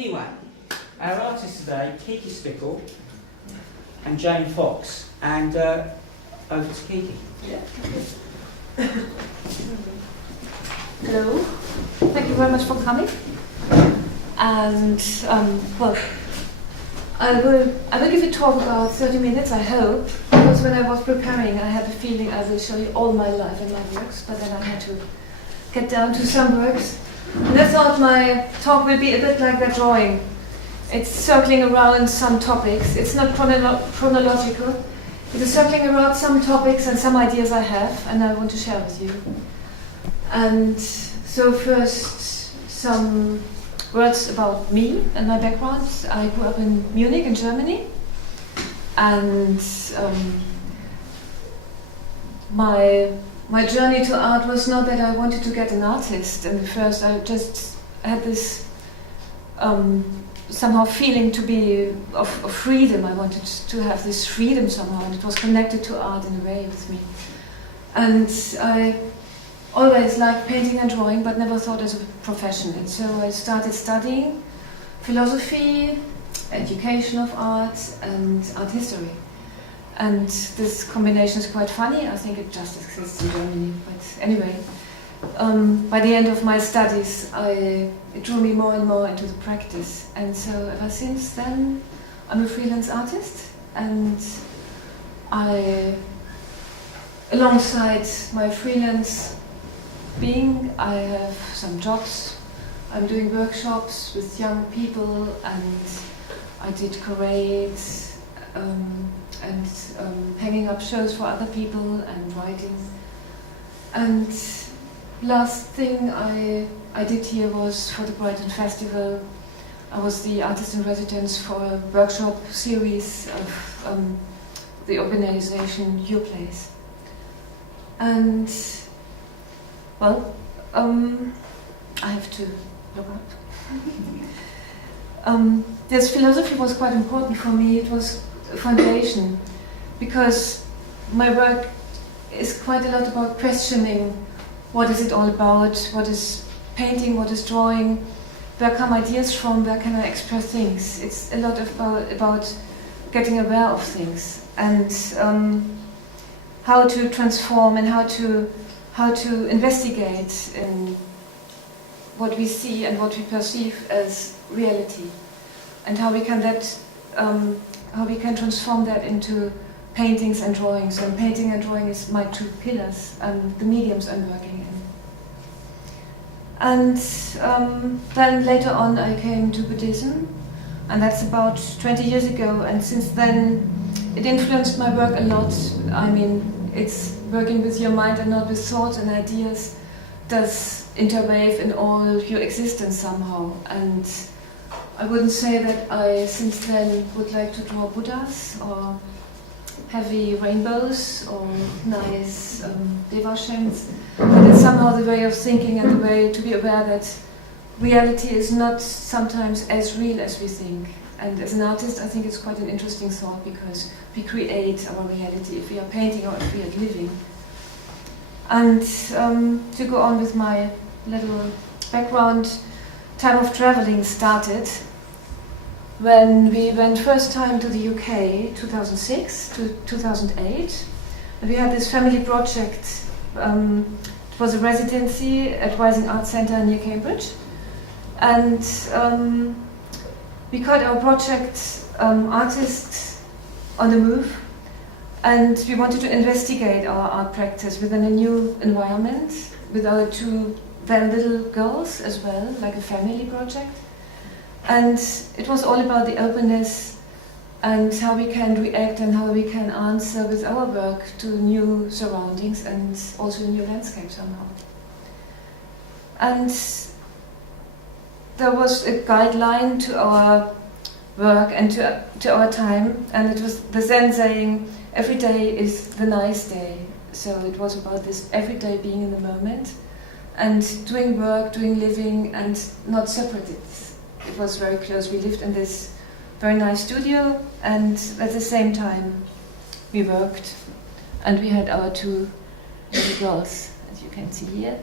Anyway, our artists today, Kiki Stickl and Jane Fox, and over to Kiki. Yeah. Hello. Thank you very much for coming. And well, I will give a talk about 30 minutes, I hope, because when I was preparing, I had the feeling I will show you all my life and my works, but then I had to get down to some works. And I thought my talk will be a bit like that drawing. It's circling around some topics. It's not chronological. It is circling around some topics and some ideas I have, and I want to share with you. And so first, some words about me and my background. I grew up in Munich in Germany, and my journey to art was not that I wanted to get an artist. And first, I just had this somehow feeling to be of freedom. I wanted to have this freedom somehow, and it was connected to art in a way with me. And I always liked painting and drawing, but never thought as a profession. And so I started studying philosophy, education of art, and art history. And this combination is quite funny. I think it just exists in Germany. But anyway, by the end of my studies, it drew me more and more into the practice. And so ever since then, I'm a freelance artist. And alongside my freelance being, I have some jobs. I'm doing workshops with young people, and I did charades, and hanging up shows for other people and writing. And last thing I did here was for the Brighton Festival. I was the artist in residence for a workshop series of the organization Your Place. And well, I have to look up. This philosophy was quite important for me. It was a foundation, because my work is quite a lot about questioning what is it all about, what is painting, what is drawing, where come ideas from, where can I express things. It's a lot about getting aware of things, and how to transform and how to investigate in what we see and what we perceive as reality, and how we can transform that into paintings and drawings. And painting and drawing is my two pillars, the mediums I'm working in. And then later on I came to Buddhism, and that's about 20 years ago, and since then it influenced my work a lot. I mean, it's working with your mind and not with thoughts and ideas does interweave in all your existence somehow. And I wouldn't say that I since then would like to draw Buddhas or heavy rainbows or nice devotions, but it's somehow the way of thinking and the way to be aware that reality is not sometimes as real as we think. And as an artist, I think it's quite an interesting thought, because we create our reality if we are painting or if we are living. And to go on with my little background, time of traveling started when we went first time to the UK, 2006 to 2008. And we had this family project. It was a residency at Rising Arts Centre near Cambridge. And we called our project Artists on the Move. And we wanted to investigate our art practice within a new environment with our two then little girls as well, like a family project. And it was all about the openness and how we can react and how we can answer with our work to new surroundings and also new landscapes somehow. And there was a guideline to our work and to our time, and it was the Zen saying, every day is the nice day. So it was about this every day being in the moment and doing work, doing living, and not separated. It was very close. We lived in this very nice studio, and at the same time we worked, and we had our two little girls, as you can see here.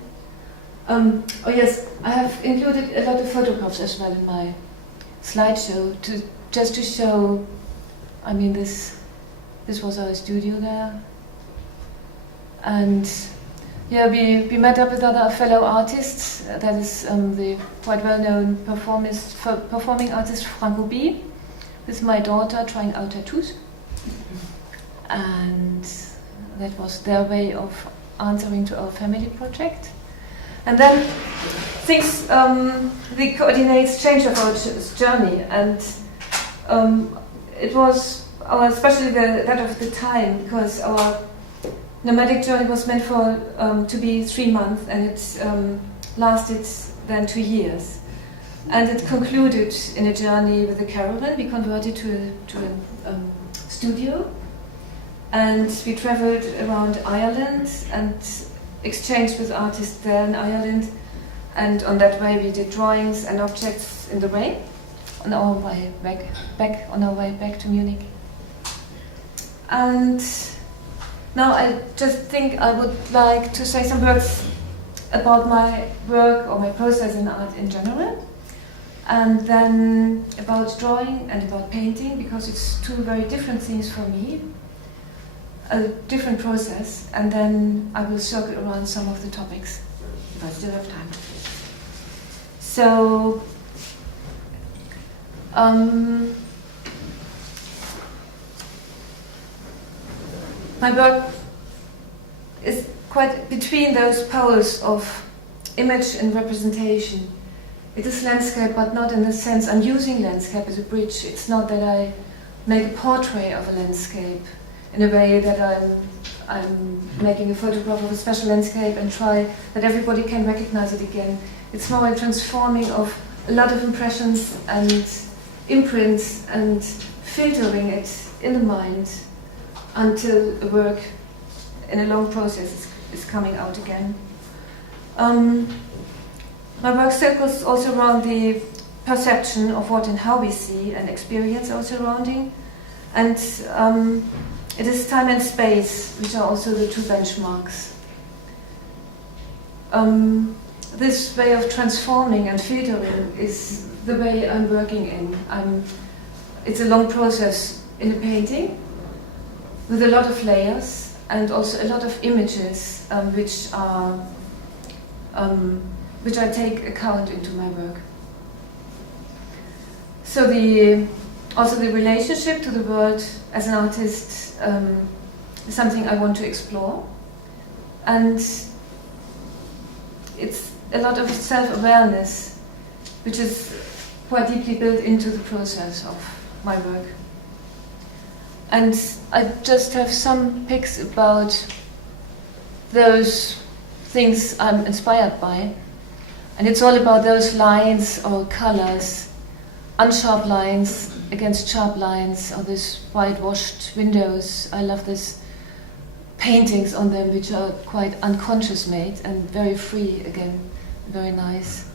Oh yes, I have included a lot of photographs as well in my slideshow just to show. I mean, this was our studio there, and yeah, we met up with other fellow artists. That is the quite well-known performing artist Franco B, with my daughter trying out tattoos, and that was their way of answering to our family project. And then things, the coordinates change of our journey, and it was especially that of the time, because our nomadic journey was meant for to be 3 months, and it lasted then 2 years, and it concluded in a journey with a caravan. We converted to a studio, and we traveled around Ireland and exchanged with artists there in Ireland, and on that way we did drawings and objects in the rain on our way back to Munich. And now I just think I would like to say some words about my work or my process in art in general, and then about drawing and about painting, because it's 2 very different things for me, a different process, and then I will circle around some of the topics if I still have time. So, my work is quite between those poles of image and representation. It is landscape, but not in the sense I'm using landscape as a bridge. It's not that I make a portrait of a landscape in a way that I'm making a photograph of a special landscape and try that everybody can recognize it again. It's more a transforming of a lot of impressions and imprints and filtering it in the mind until a work in a long process is coming out again. My work circles also around the perception of what and how we see and experience our surrounding, and it is time and space, which are also the 2 benchmarks. This way of transforming and filtering is the way I'm working in. It's a long process in a painting with a lot of layers and also a lot of images which I take account into my work. So also the relationship to the world as an artist is something I want to explore, and it's a lot of self-awareness which is quite deeply built into the process of my work. And I just have some pics about those things I'm inspired by, and it's all about those lines or colors, unsharp lines against sharp lines, or these whitewashed windows. I love these paintings on them, which are quite unconscious made and very free again, very nice.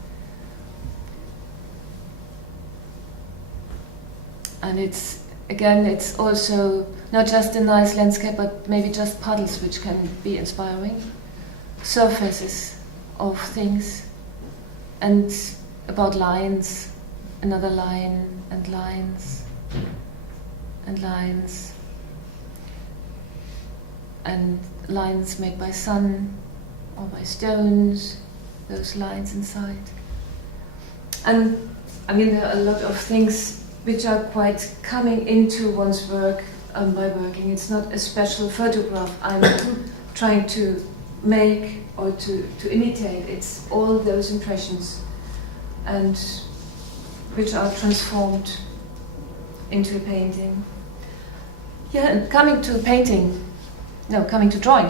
And it's also not just a nice landscape, but maybe just puddles which can be inspiring, surfaces of things, and about lines, another line, and lines, and lines, and lines made by sun or by stones, those lines inside. And I mean, there are a lot of things which are quite coming into one's work by working. It's not a special photograph I'm trying to make or to imitate. It's all those impressions and which are transformed into a painting. Yeah, and coming to drawing.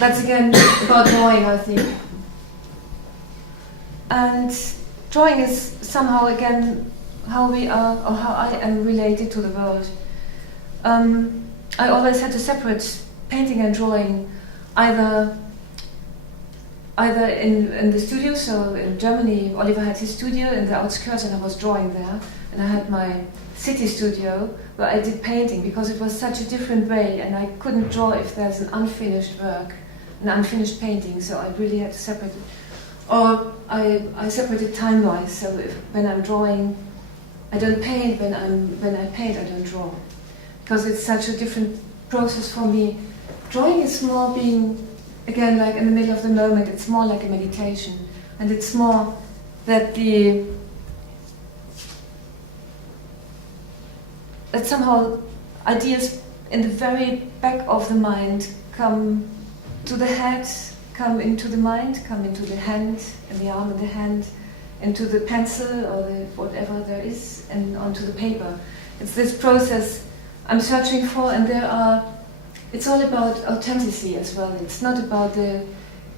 That's again about drawing, I think. And drawing is somehow again how we are, or how I am related to the world. I always had to separate painting and drawing, either in the studio. So in Germany, Oliver had his studio in the outskirts, and I was drawing there. And I had my city studio where I did painting, because it was such a different way, and I couldn't draw if there's an unfinished work, an unfinished painting. So I really had to separate it. Or I separate it time-wise, so when I'm drawing, I don't paint, when I paint, I don't draw. Because it's such a different process for me. Drawing is more being, again, like in the middle of the moment, it's more like a meditation. And it's more that that somehow ideas in the very back of the mind come to the head, come into the mind, come into the hand, and the arm and the hand, into the pencil or the whatever there is, and onto the paper. It's this process I'm searching for, and it's all about authenticity as well. It's not about the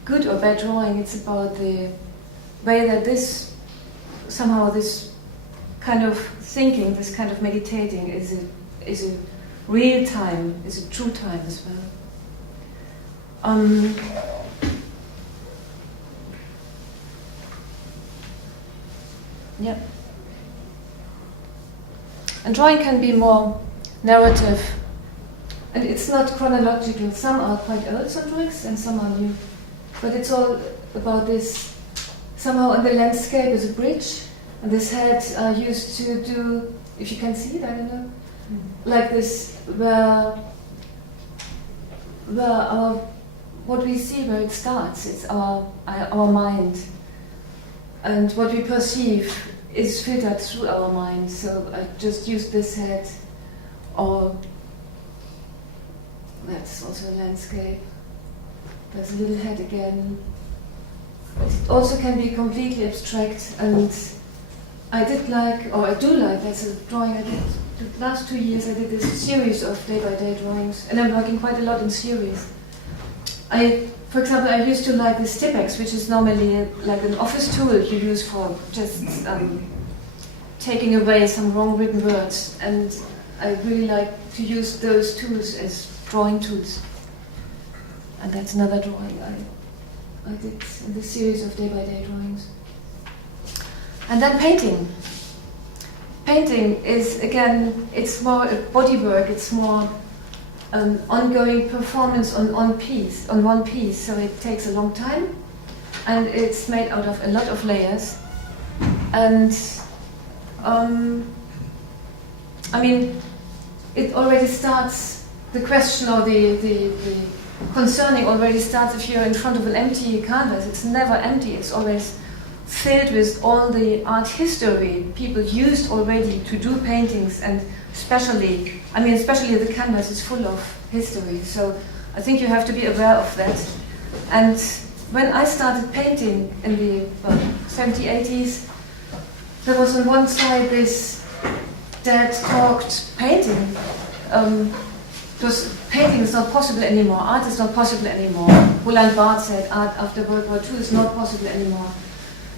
good or bad drawing, it's about the way that this kind of thinking, this kind of meditating is a real time, is a true time as well. Yeah. And drawing can be more narrative, and it's not chronological. Some are quite old, some drawings, and some are new. But it's all about this, somehow in the landscape is a bridge, and this head are used to do, if you can see it, I don't know, like this, where what we see, where it starts, it's our mind. And what we perceive is filtered through our mind. So I just used this head, or that's also a landscape. There's a little head again. It also can be completely abstract, and I do like, that's a drawing I did the last 2 years. I did this series of day-by-day drawings, and I'm working quite a lot in series. For example, I used to like the Stickl, which is normally like an office tool you use for just taking away some wrong written words, and I really like to use those tools as drawing tools. And that's another drawing I did in this series of day-by-day drawings. And then painting. Painting is, again, it's more a body work, it's more an ongoing performance on one piece, so it takes a long time, and it's made out of a lot of layers. And I mean, it already starts, the question or the concerning already starts if you're in front of an empty canvas. It's never empty, it's always filled with all the art history people used already to do paintings, and especially the canvas is full of history. So I think you have to be aware of that. And when I started painting in the 70s, 80s, there was on one side this dad talked painting. Because painting is not possible anymore, art is not possible anymore. Roland Barthes said art after World War II is not possible anymore.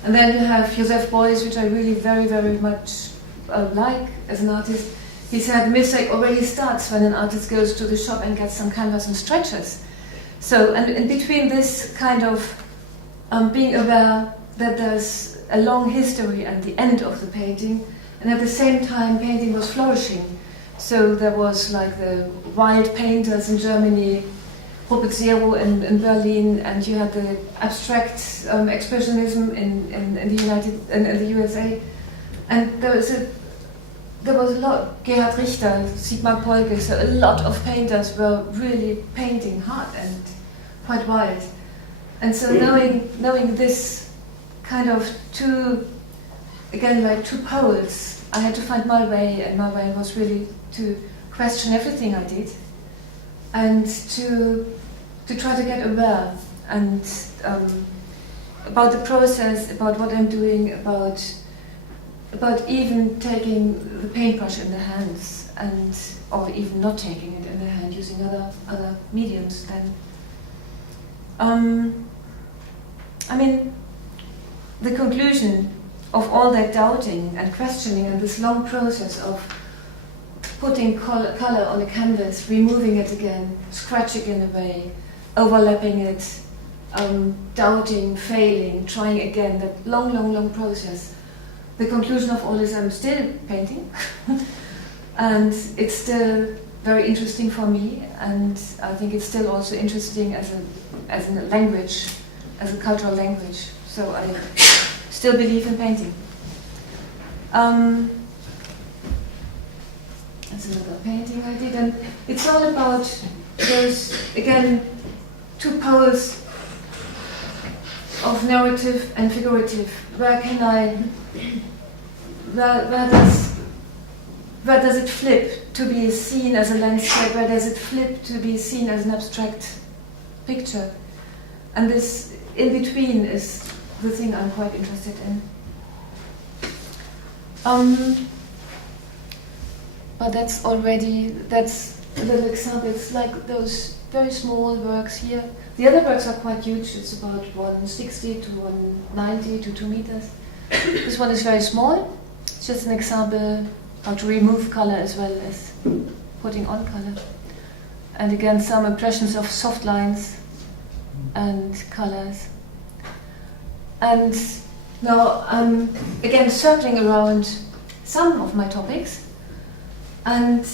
And then you have Joseph Beuys, which I really very, very much like as an artist. He said mistake already starts when an artist goes to the shop and gets some canvas and stretches. So, and in between this kind of being aware that there's a long history at the end of the painting, and at the same time painting was flourishing. So there was like the wild painters in Germany, Robert Zero in Berlin, and you had the abstract expressionism in the USA, and there was a lot. Gerhard Richter, Sigmar Polke, so a lot of painters were really painting hard and quite wild. And so knowing this kind of two poles, I had to find my way, and my way was really to question everything I did, and to try to get aware and about the process, about what I'm doing, about even taking the paintbrush in the hands, or even not taking it in the hand, using other mediums. Then, I mean, the conclusion of all that doubting and questioning and this long process of putting color on a canvas, removing it again, scratching it away, overlapping it, doubting, failing, trying again, that long process. The conclusion of all is I'm still painting, and it's still very interesting for me, and I think it's still also interesting as a language, as a cultural language. So I still believe in painting. That's another painting I did, and it's all about those, again, two poles of narrative and figurative. Where does it flip to be seen as a landscape? Where does it flip to be seen as an abstract picture? And this in between is the thing I'm quite interested in. But that's a little example. It's like those very small works here. The other works are quite huge. It's about 160 to 190 to 2 meters. This one is very small. It's just an example how to remove color as well as putting on color. And again, some impressions of soft lines and colors. And now I'm again circling around some of my topics, and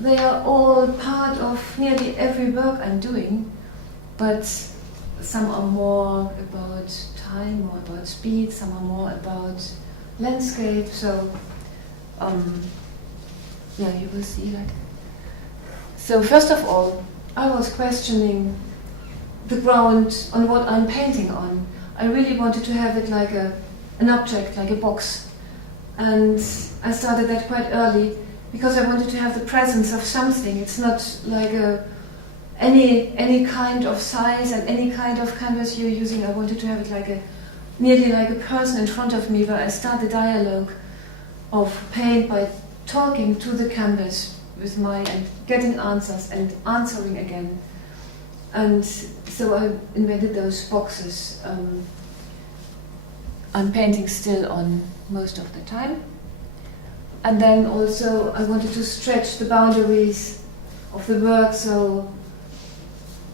they are all part of nearly every work I'm doing, but some are more about time, more about speed, some are more about landscape, so yeah, you will see that. So first of all, I was questioning the ground on what I'm painting on. I really wanted to have it like an object, like a box. And I started that quite early because I wanted to have the presence of something. It's not like any kind of size and any kind of canvas you're using. I wanted to have it like nearly like a person in front of me, where I start the dialogue of paint by talking to the canvas with and getting answers and answering again. And so I invented those boxes. I'm painting still on most of the time. And then also I wanted to stretch the boundaries of the work, so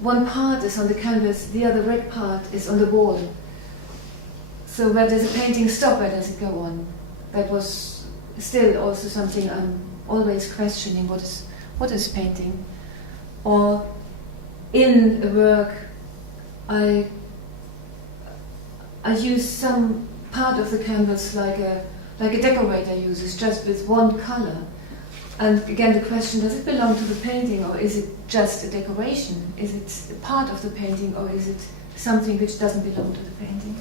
one part is on the canvas, the other red part is on the wall. So where does the painting stop, where does it go on? That was still also something I'm always questioning, what is painting? Or in a work, I use some part of the canvas like a decorator uses, just with one color. And again, the question, does it belong to the painting, or is it just a decoration? Is it a part of the painting, or is it something which doesn't belong to the painting?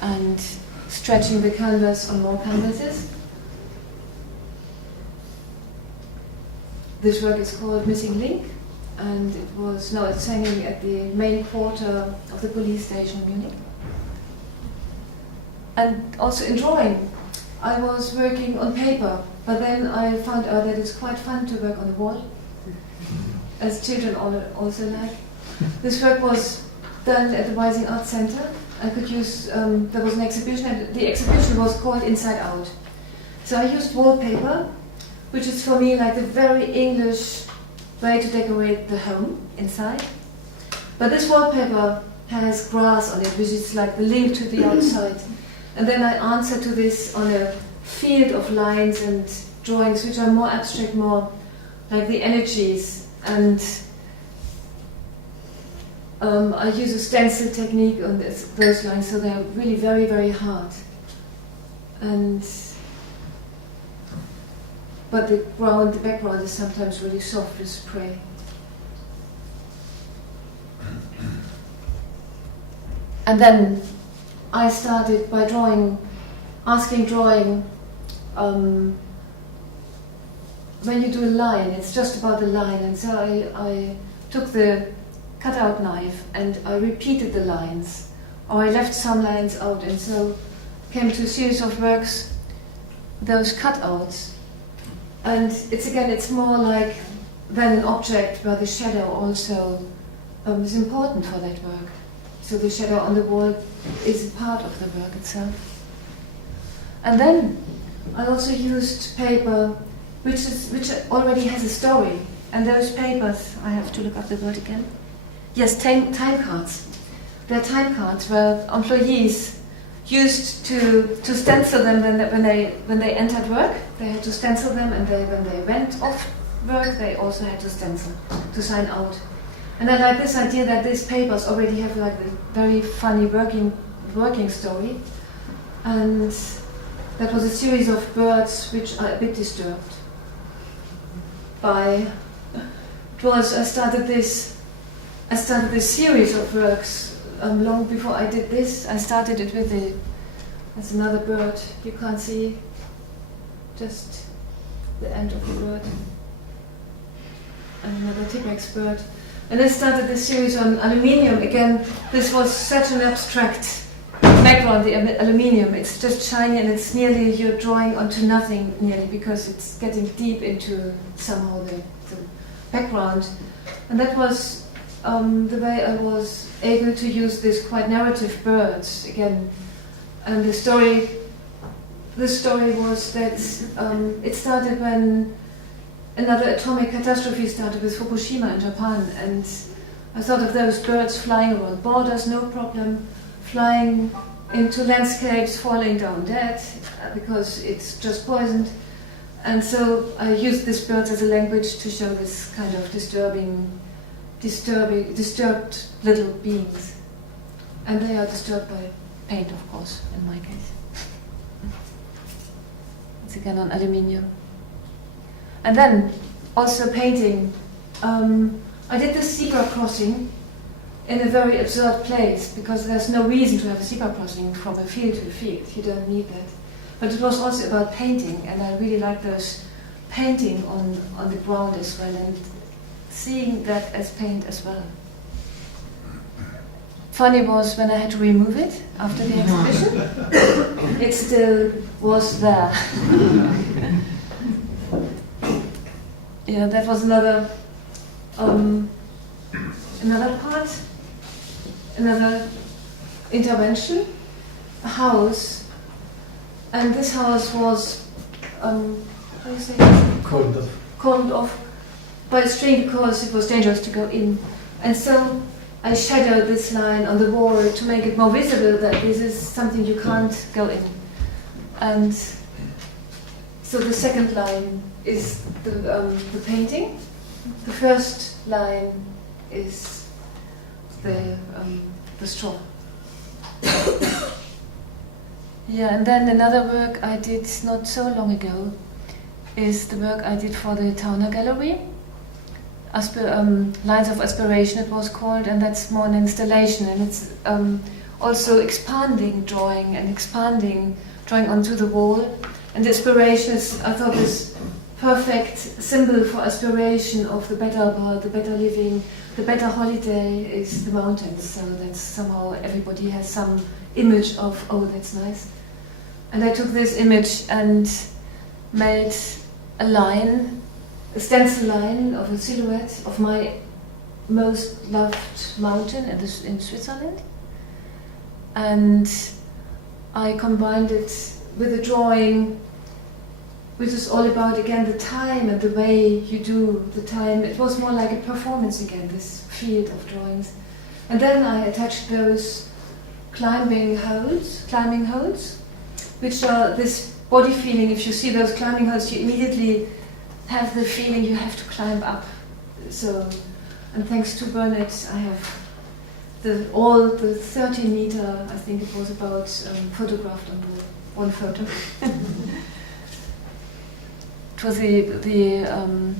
And stretching the canvas on more canvases. This work is called Missing Link, and it's hanging at the main quarter of the police station in Munich. And also in drawing, I was working on paper, but then I found out that it's quite fun to work on the wall, as children also like. This work was done at the Rising Art Center. I could use, there was an exhibition, and the exhibition was called Inside Out. So I used wallpaper, which is for me like the very English way to decorate the home inside. But this wallpaper has grass on it, which is like the link to the outside. And then I answer to this on a field of lines and drawings, which are more abstract, more like the energies. And I use a stencil technique on those lines, so they're really very, very hard. But the background is sometimes really soft with spray. And then I started by asking drawing, when you do a line, it's just about the line, and so I took the cutout knife and I repeated the lines, or I left some lines out, and so came to a series of works, those cutouts. And it's more like than an object, where the shadow also is important for that work. So the shadow on the wall is a part of the work itself. And then I also used paper which already has a story. And those papers, I have to look up the word again. Yes, time cards. They're time cards where employees used to stencil them when they entered work. They had to stencil them, and when they went off work, they also had to stencil to sign out. And I like this idea that these papers already have like a very funny working story. And that was a series of birds which are a bit disturbed by. I started this series of works long before I did this. I started it with that's another bird. You can't see just the end of the bird. And another T-Rex bird. And I started this series on aluminium. Again, this was such an abstract background, the aluminium. It's just shiny and it's nearly, you're drawing onto nothing nearly, because it's getting deep into somehow the background. And that was the way I was able to use these quite narrative birds again. And the story was that it started when another atomic catastrophe started with Fukushima in Japan, and I thought of those birds flying around borders, no problem, flying into landscapes, falling down dead because it's just poisoned. And so I used these birds as a language to show this kind of disturbed little beings. And they are disturbed by paint, of course, in my case. It's again on aluminium. And then, also painting. I did this zebra crossing in a very absurd place, because there's no reason to have a zebra crossing from a field to a field. You don't need that. But it was also about painting, and I really like those painting on the ground as well, and seeing that as paint as well. Funny was when I had to remove it after the exhibition, it still was there. Yeah, that was another part, another intervention, a house, and this house was, how do you say? Cordoned off by a string because it was dangerous to go in. And so I shadowed this line on the wall to make it more visible that this is something you can't go in. And so the second line is the painting. The first line is the straw. Yeah, and then another work I did not so long ago is the work I did for the Towner Gallery. Lines of Aspiration it was called, and that's more an installation, and it's also expanding drawing and expanding drawing onto the wall. And the aspiration is, I thought, this perfect symbol for aspiration of the better world, the better living, the better holiday is the mountains. So that's somehow everybody has some image of, oh, that's nice. And I took this image and made a line, a stencil line of a silhouette of my most loved mountain in Switzerland. And I combined it with a drawing, which is all about, again, the time and the way you do the time. It was more like a performance again, this field of drawings. And then I attached those climbing holes, which are this body feeling. If you see those climbing holes, you immediately have the feeling you have to climb up. So, and thanks to Bernard, I have all the 30 meter, I think it was about, photographed on one photo. It was the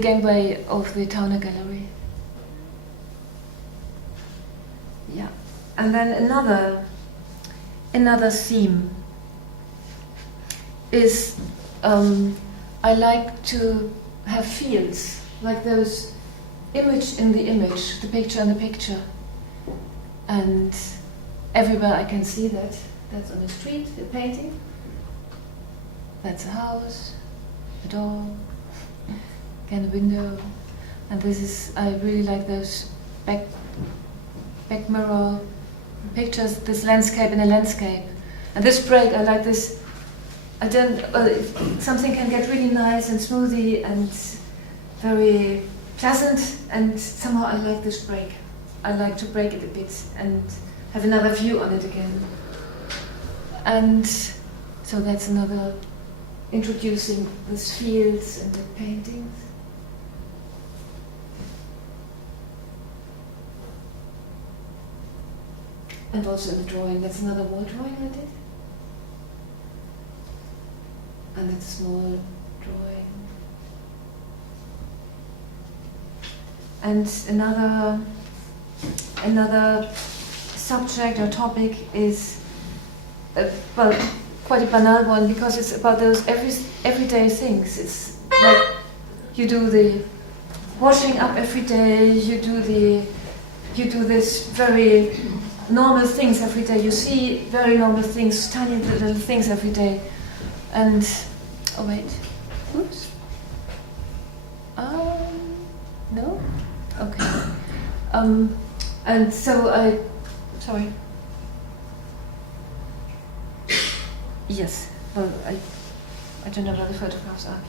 gangway of the Towner Gallery. Yeah, and then another theme is I like to have fields, like those image in the image, the picture in the picture, and everywhere I can see that. That's on the street, the painting. That's a house, a door, again a window, and this is, I really like those back mirror pictures, this landscape in a landscape. And this break, I like this, something can get really nice and smoothie and very pleasant, and somehow I like this break. I like to break it a bit and have another view on it again. And so that's another, introducing these fields and the paintings. And also in the drawing, that's another wall drawing I did. And it's a small drawing. And another subject or topic is, well, quite a banal one, because it's about those everyday things. It's like you do the washing up every day, you do this very normal things every day. You see very normal things, tiny little things every day. And, oh wait, oops. No? Okay. And so sorry. Yes, well, I don't know where the photographs are.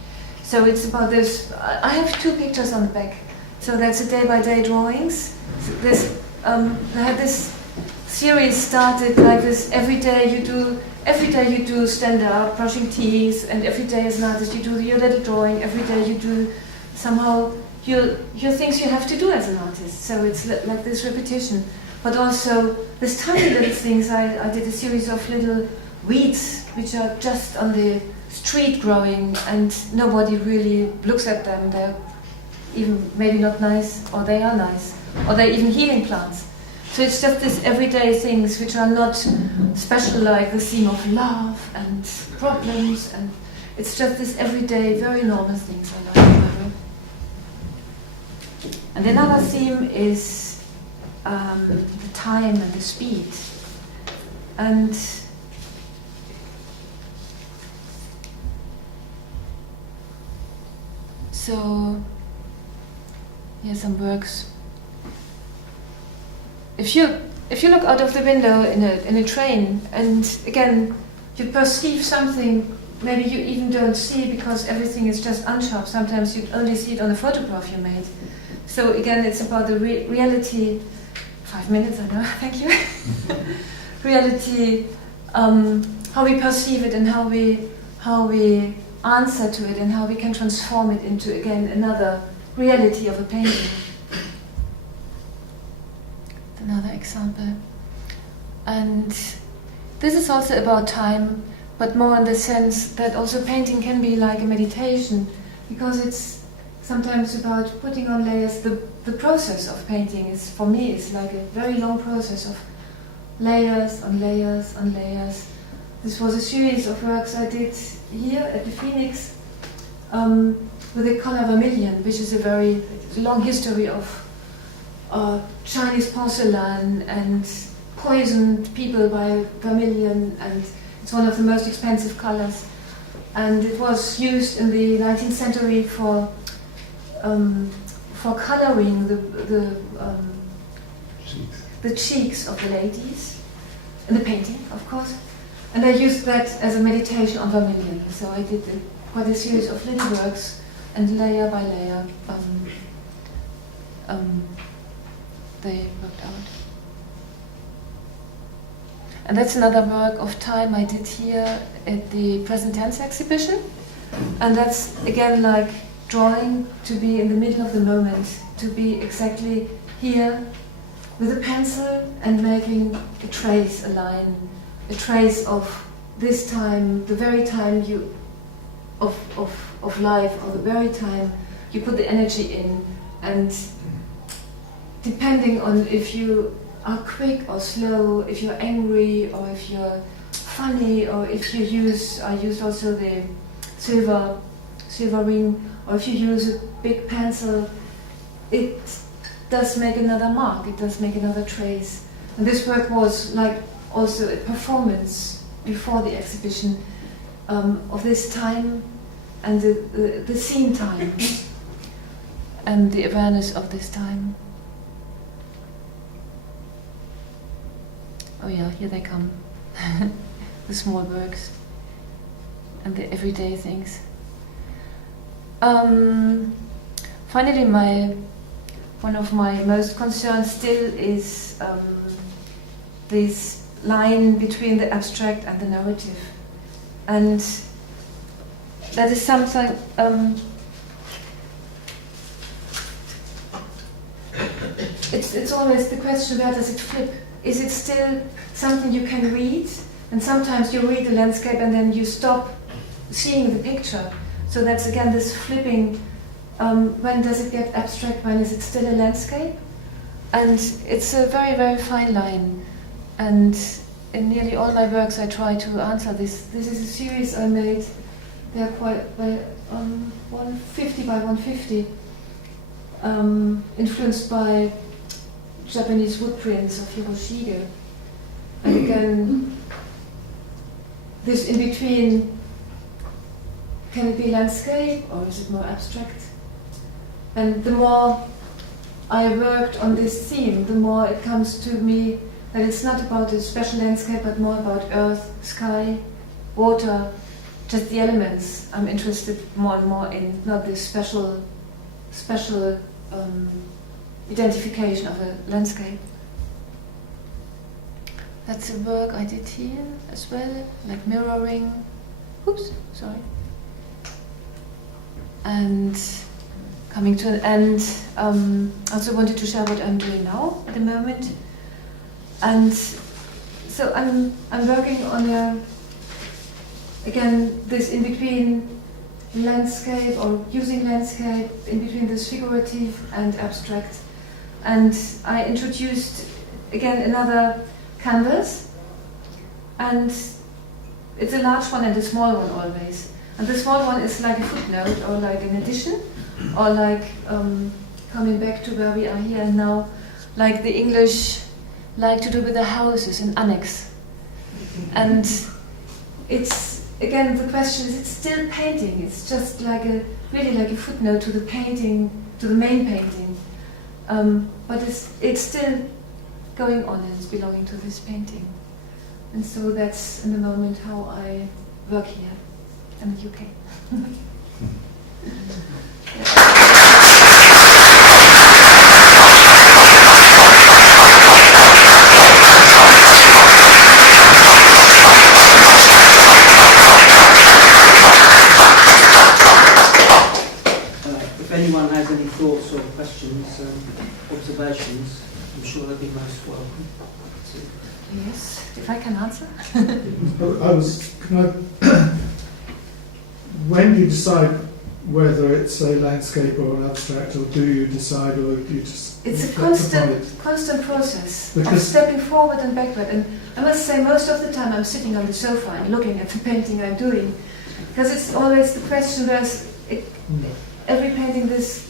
So it's about this, I have 2 pictures on the back. So that's a day-by-day drawings. So this, I had this series started like this, every day you do stand up, brushing teeth, and every day as an artist you do your little drawing, every day you do somehow your things you have to do as an artist. So it's like this repetition. But also this tiny little things, I did a series of little weeds which are just on the street growing and nobody really looks at them. They're even maybe not nice, or they are nice, or they're even healing plants. So it's just these everyday things which are not special, like the theme of love and problems, and it's just this everyday, very normal things I like. And another theme is the time and the speed. And so here's some works. If you look out of the window in a train, and again you perceive something maybe you even don't see because everything is just unsharp. Sometimes you only see it on the photograph you made. So again, it's about the reality. 5 minutes, I know. Thank you. Reality, how we perceive it and how we answer to it and how we can transform it into again another reality of a painting. Another example. And this is also about time, but more in the sense that also painting can be like a meditation, because it's sometimes about putting on layers. The process of painting is, for me, it's like a very long process of layers on layers on layers. This was a series of works I did here at the Phoenix with the color vermilion, which is a very long history of Chinese porcelain and poisoned people by vermilion, and it's one of the most expensive colors. And it was used in the 19th century for coloring the cheeks of the ladies in the painting, of course. And I used that as a meditation on vermilion. So I did quite a series of little works, and layer by layer they worked out. And that's another work of time I did here at the Present Tense exhibition. And that's again like drawing to be in the middle of the moment, to be exactly here with a pencil and making a trace, a line, a trace of this time, the very time of life, or the very time you put the energy in. And depending on if you are quick or slow, if you're angry or if you're funny, or if you use, I used also the silver ring, or if you use a big pencil, it does make another mark, it does make another trace. And this work was like also a performance before the exhibition of this time and the scene time and the awareness of this time. Oh yeah, here they come. The small works and the everyday things. Finally, one of my most concerns still is this line between the abstract and the narrative. And that is something it's always the question, where does it flip? Is it still something you can read? And sometimes you read the landscape and then you stop seeing the picture. So that's again this flipping. When does it get abstract? When is it still a landscape? And it's a very, very fine line. And in nearly all my works I try to answer this. This is a series I made. They're quite 150 by 150, influenced by Japanese wood prints of Hiroshige. And again, this in between, can it be landscape or is it more abstract? And the more I worked on this theme, the more it comes to me that it's not about a special landscape, but more about earth, sky, water, just the elements. I'm interested more and more in, not this special identification of a landscape. That's a work I did here as well, like mirroring. Oops, sorry. And coming to an end, I also wanted to share what I'm doing now at the moment. And so I'm working on again, this in between landscape or using landscape, in between this figurative and abstract. And I introduced again another canvas, and it's a large one and a small one always. And the small one is like a footnote or like an addition, or like coming back to where we are here and now, like the English like to do with the houses, an annex. And it's, again, the question is, it's still painting. It's just like really like a footnote to the painting, to the main painting. But it's still going on and it's belonging to this painting. And so that's in the moment how I work here in the UK. If anyone has any thoughts or questions, observations, I'm sure they'll be most welcome. Yes, if I can answer. When you decide whether it's a landscape or an abstract, or do you decide, or do you just... It's a constant process of Because stepping forward and backward. And I must say, most of the time I'm sitting on the sofa and looking at the painting I'm doing. Because it's always the question, where's every painting this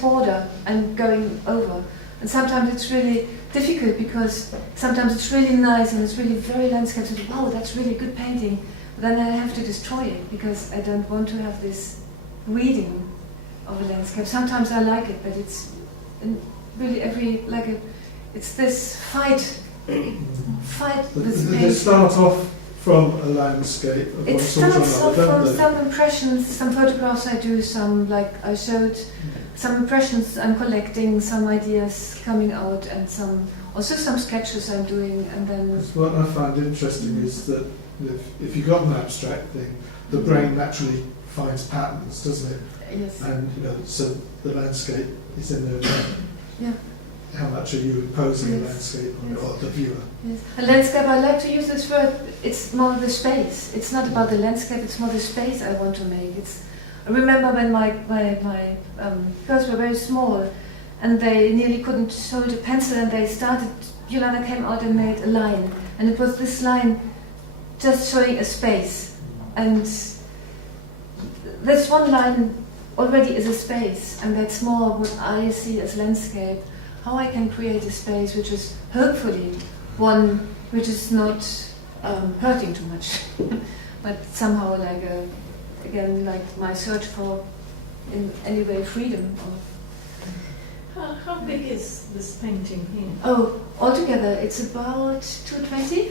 border and going over. And sometimes it's really difficult because sometimes it's really nice and it's really very landscape. So, wow, that's really a good painting. But then I have to destroy it because I don't want to have this reading of a landscape. Sometimes I like it, but it's really it's this fight with they painting. start off from a landscape of It one sort or starts off another, from don't they? some impressions, some photographs I do, some, like I showed, some impressions I'm collecting, some ideas coming out, and also some sketches I'm doing, and then... Because what I find interesting is that if you've got an abstract thing, the brain naturally finds patterns, doesn't it? Yes. And so the landscape is in there. Yeah. How much are you imposing the Yes. landscape on Yes. or the viewer? Yes. A landscape, I like to use this word, it's more the space. It's not about the landscape, it's more the space I want to make. I remember when my girls were very small and they nearly couldn't hold a pencil, and they started, Yolanda came out and made a line. And it was this line just showing a space. And this one line already is a space, and that's more what I see as landscape. How I can create a space which is hopefully one which is not hurting too much, but somehow like my search for, in any way, freedom. How big is this painting here? Oh, altogether it's about 220,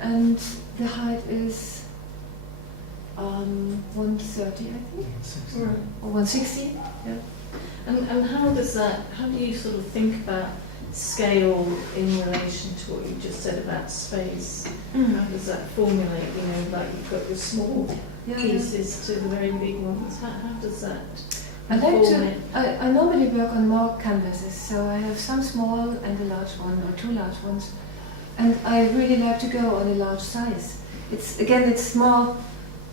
and the height is 130, I think, Right. or 160. Yeah. And how do you sort of think about scale in relation to what you just said about space? How does that formulate, like you've got the small Yeah, pieces to the very big ones? How does that? I like inform to. it? I normally work on more canvases, so I have some small and a large one, or two large ones, and I really like to go on a large size. It's more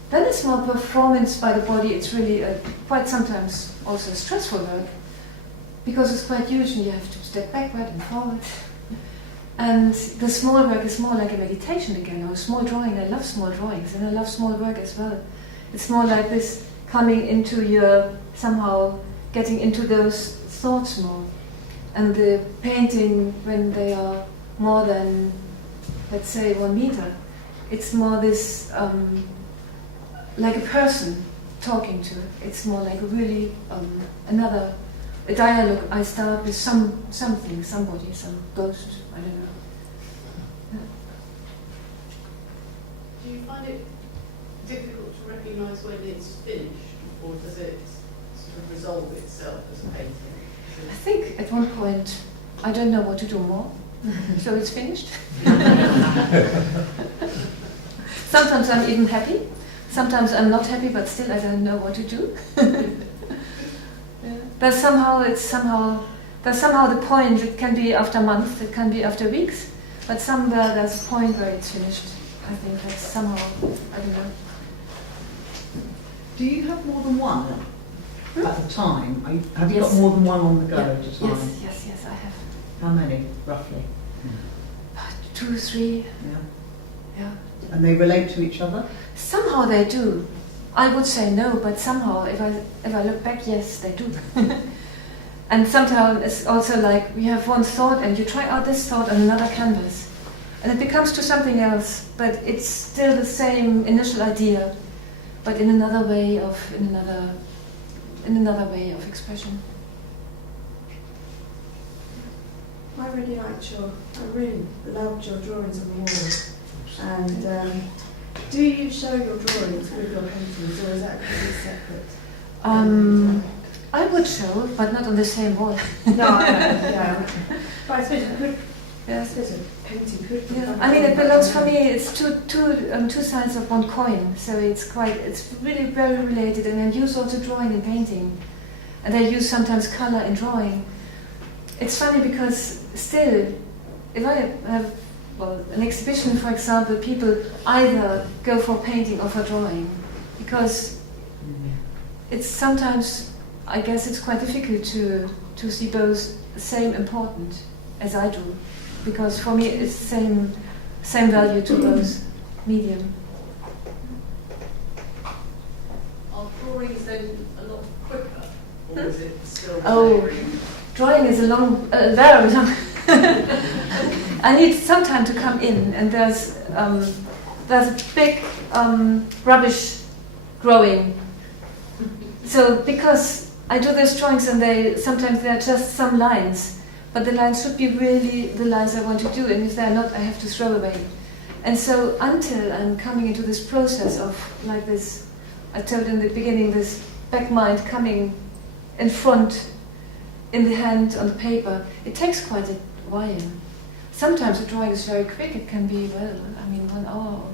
than a small performance by the body. It's really quite sometimes also stressful work, because it's quite huge and you have to step backward and forward. And the small work is more like a meditation again, or a small drawing. I love small drawings and I love small work as well. It's more like this coming into your, somehow getting into those thoughts more. And the painting, when they are more than, let's say, 1 meter, it's more this, like a person talking to. It's more like a really a dialogue. I start with something, somebody, some ghost, I don't know. Do you find it difficult to recognise when it's finished, or does it sort of resolve itself as a painting? I think at one point I don't know what to do more, so it's finished. Sometimes I'm even happy, sometimes I'm not happy, but still I don't know what to do. There's somehow the point. It can be after months, it can be after weeks, but somewhere there's a point where it's finished. I think that's somehow, I don't know. Do you have more than one at the time? Have you Yes. got more than one on the go at a time? Yes, I have. How many, roughly? 2, 3, Yeah. yeah. And they relate to each other? Somehow they do. I would say no, but somehow, if I look back, yes, they do. And sometimes it's also like we have one thought and you try out this thought on another canvas. And it becomes to something else, but it's still the same initial idea, but in another way of expression. I really loved your drawings on the wall. And do you show your drawings with your paintings, or is that completely separate? I would show, but not on the same wall. No, yeah. But I suppose you could. Yeah. I suppose a painting could. Yeah. I mean, it belongs for me. It's two sides of one coin, so it's really very related. And I use also drawing and painting, and I use sometimes color in drawing. It's funny because still, if I have an exhibition, for example, people either go for painting or for drawing, because it's sometimes, I guess, it's quite difficult to see both the same important as I do. Because for me it's same value to both medium. Are drawings then a lot quicker, or is it still? Oh, drawing is very long. I need some time to come in, and there's a big rubbish growing. So because I do these drawings and sometimes they're just some lines. But the lines should be really the lines I want to do, and if they're not, I have to throw away. And so until I'm coming into this process of, like this, I told in the beginning, this back mind coming in front, in the hand, on the paper, it takes quite a while. Sometimes the drawing is very quick, it can be, 1 hour or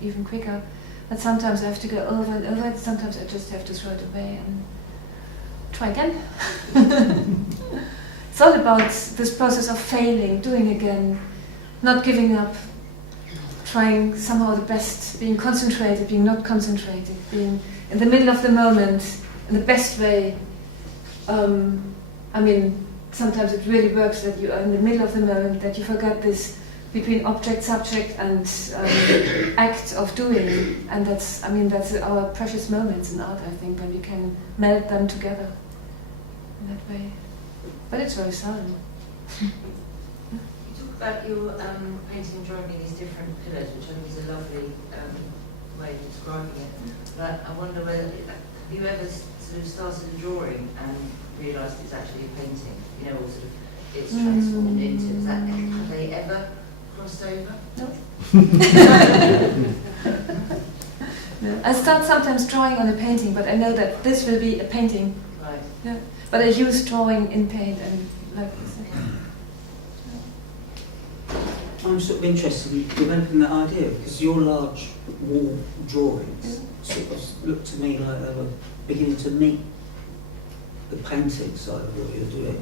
even quicker. But sometimes I have to go over and over it, sometimes I just have to throw it away and try again. It's all about this process of failing, doing again, not giving up, trying somehow the best, being concentrated, being not concentrated, being in the middle of the moment, in the best way. Sometimes it really works that you are in the middle of the moment, that you forget this between object, subject, and act of doing. And that's our precious moments in art, I think, when we can meld them together in that way. But it's very seldom. You talk about your painting and drawing these different pillars, which I think is a lovely way of describing it. But I wonder whether, have you ever sort of started a drawing and realised it's actually a painting? You know, or sort of it's transformed into, have they ever crossed over? No. No. I start sometimes drawing on a painting, but I know that this will be a painting. Right. Yeah. But I use drawing in paint and like this. I'm sort of interested in developing that idea, because your large wall drawings sort of look to me like they were beginning to meet the painting side of what you're doing.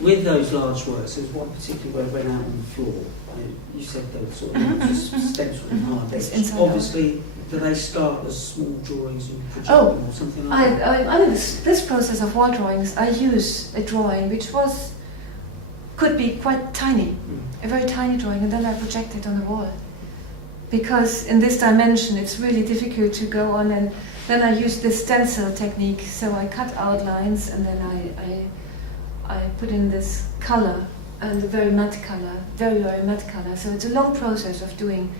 With those large works, there's one particularly where I went out on the floor. You said they were sort of just stenciled in hard It's edge. inside out. Obviously, do they start as small drawings and project Oh, them or something like that? I mean, this process of wall drawings, I use a drawing which could be quite tiny, a very tiny drawing, and then I project it on the wall. Because in this dimension, it's really difficult to go on, and then I use this stencil technique. So I cut outlines, and then I put in this color, and a very matte color, very matte color. So it's a long process of doing.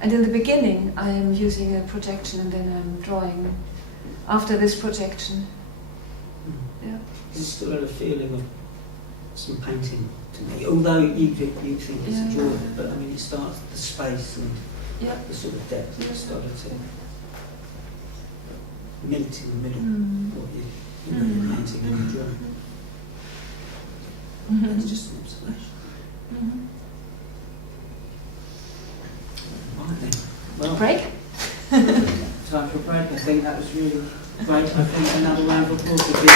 And in the beginning, I am using a projection, and then I'm drawing after this projection. Yeah. There's still a feeling of some painting to me, although you think it's a drawing, but I mean it starts the space and the sort of depth that started to meet in the middle, what you're painting and you're drawing. It's just an observation. Right then. Well, Break? time for a break. I think that was really great. I think another round of applause would be.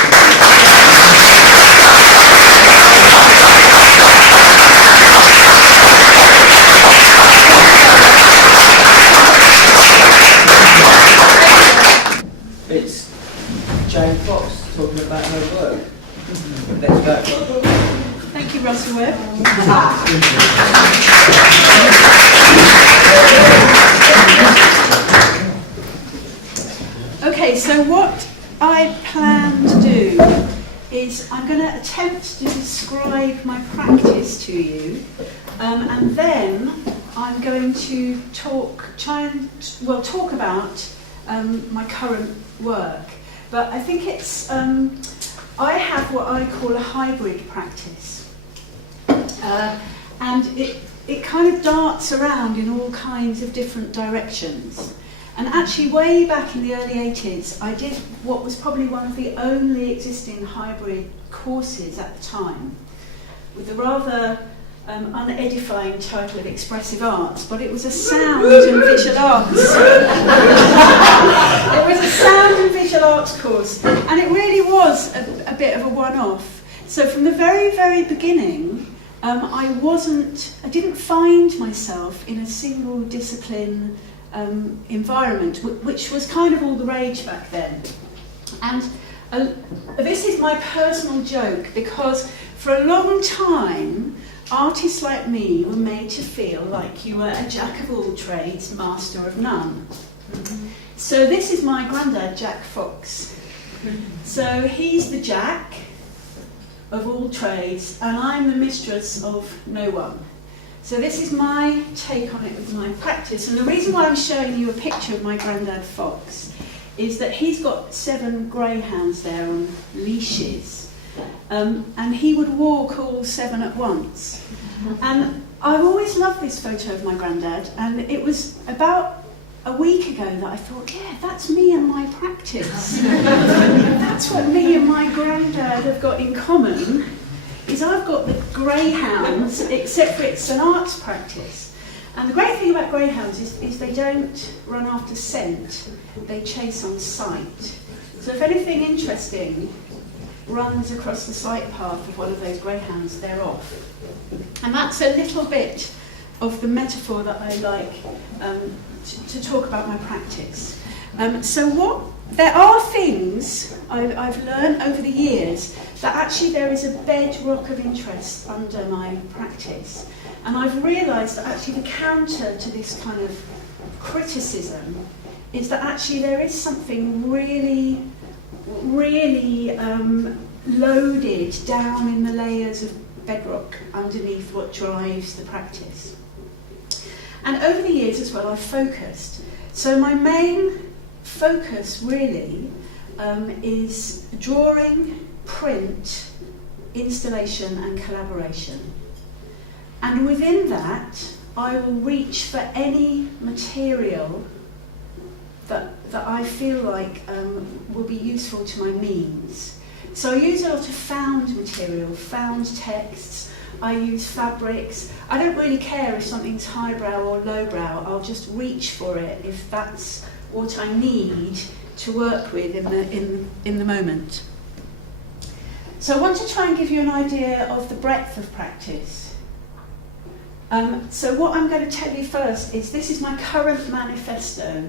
It's Jane Fox talking about her work. Let's go. Thank you, Russell Webb. Okay, so what I plan to do is I'm going to attempt to describe my practice to you, and then I'm going to talk about my current work. But I think it's I have what I call a hybrid practice, and it kind of darts around in all kinds of different directions. And actually, way back in the early 80s, I did what was probably one of the only existing hybrid courses at the time, with the rather unedifying title of Expressive Arts, but it was a sound and visual arts. It was a sound and visual arts course, and it really was a bit of a one-off. So from the very, very beginning, I didn't find myself in a single discipline environment, which was kind of all the rage back then. And this is my personal joke, because for a long time, artists like me were made to feel like you were a jack of all trades, master of none. So this is my granddad, Jack Fox. So he's the jack of all trades, and I'm the mistress of no one. So this is my take on it with my practice. And the reason why I'm showing you a picture of my granddad Fox is that he's got 7 greyhounds there on leashes. And he would walk all 7 at once. And I've always loved this photo of my granddad, and it was about a week ago that I thought, yeah, that's me and my practice. That's what me and my granddad have got in common, is I've got the greyhounds, except for it's an arts practice. And the great thing about greyhounds is they don't run after scent, they chase on sight. So if anything interesting runs across the sight path of one of those greyhounds, they're off. And that's a little bit of the metaphor that I like to talk about my practice. There are things I've learned over the years that actually there is a bedrock of interest under my practice. And I've realised that actually the counter to this kind of criticism is that actually there is something really, really loaded down in the layers of bedrock underneath what drives the practice. And over the years as well, I've focused. So my main focus really is drawing, print, installation and collaboration. And within that, I will reach for any material that I feel like will be useful to my means. So I use a lot of found material, found texts, I use fabrics. I don't really care if something's highbrow or lowbrow, I'll just reach for it if that's what I need to work with in the moment. So I want to try and give you an idea of the breadth of practice. So what I'm going to tell you first is this is my current manifesto.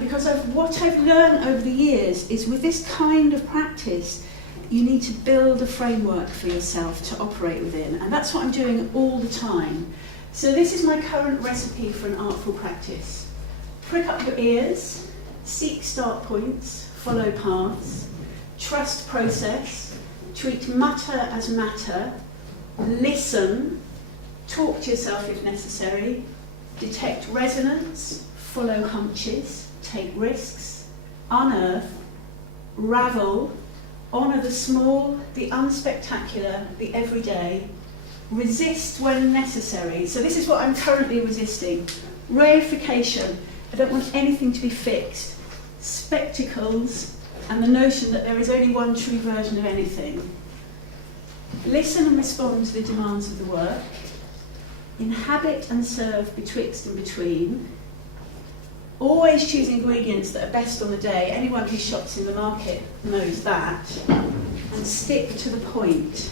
Because of what I've learned over the years is with this kind of practice, you need to build a framework for yourself to operate within. And that's what I'm doing all the time. So this is my current recipe for an artful practice. Prick up your ears, seek start points, follow paths, trust process, treat matter as matter, listen, talk to yourself if necessary, detect resonance, follow hunches, take risks, unearth, ravel, honour the small, the unspectacular, the everyday, resist when necessary. So this is what I'm currently resisting. Reification. I don't want anything to be fixed. Spectacles and the notion that there is only one true version of anything. Listen and respond to the demands of the work. Inhabit and serve betwixt and between. Always choosing ingredients that are best on the day. Anyone who shops in the market knows that. And stick to the point.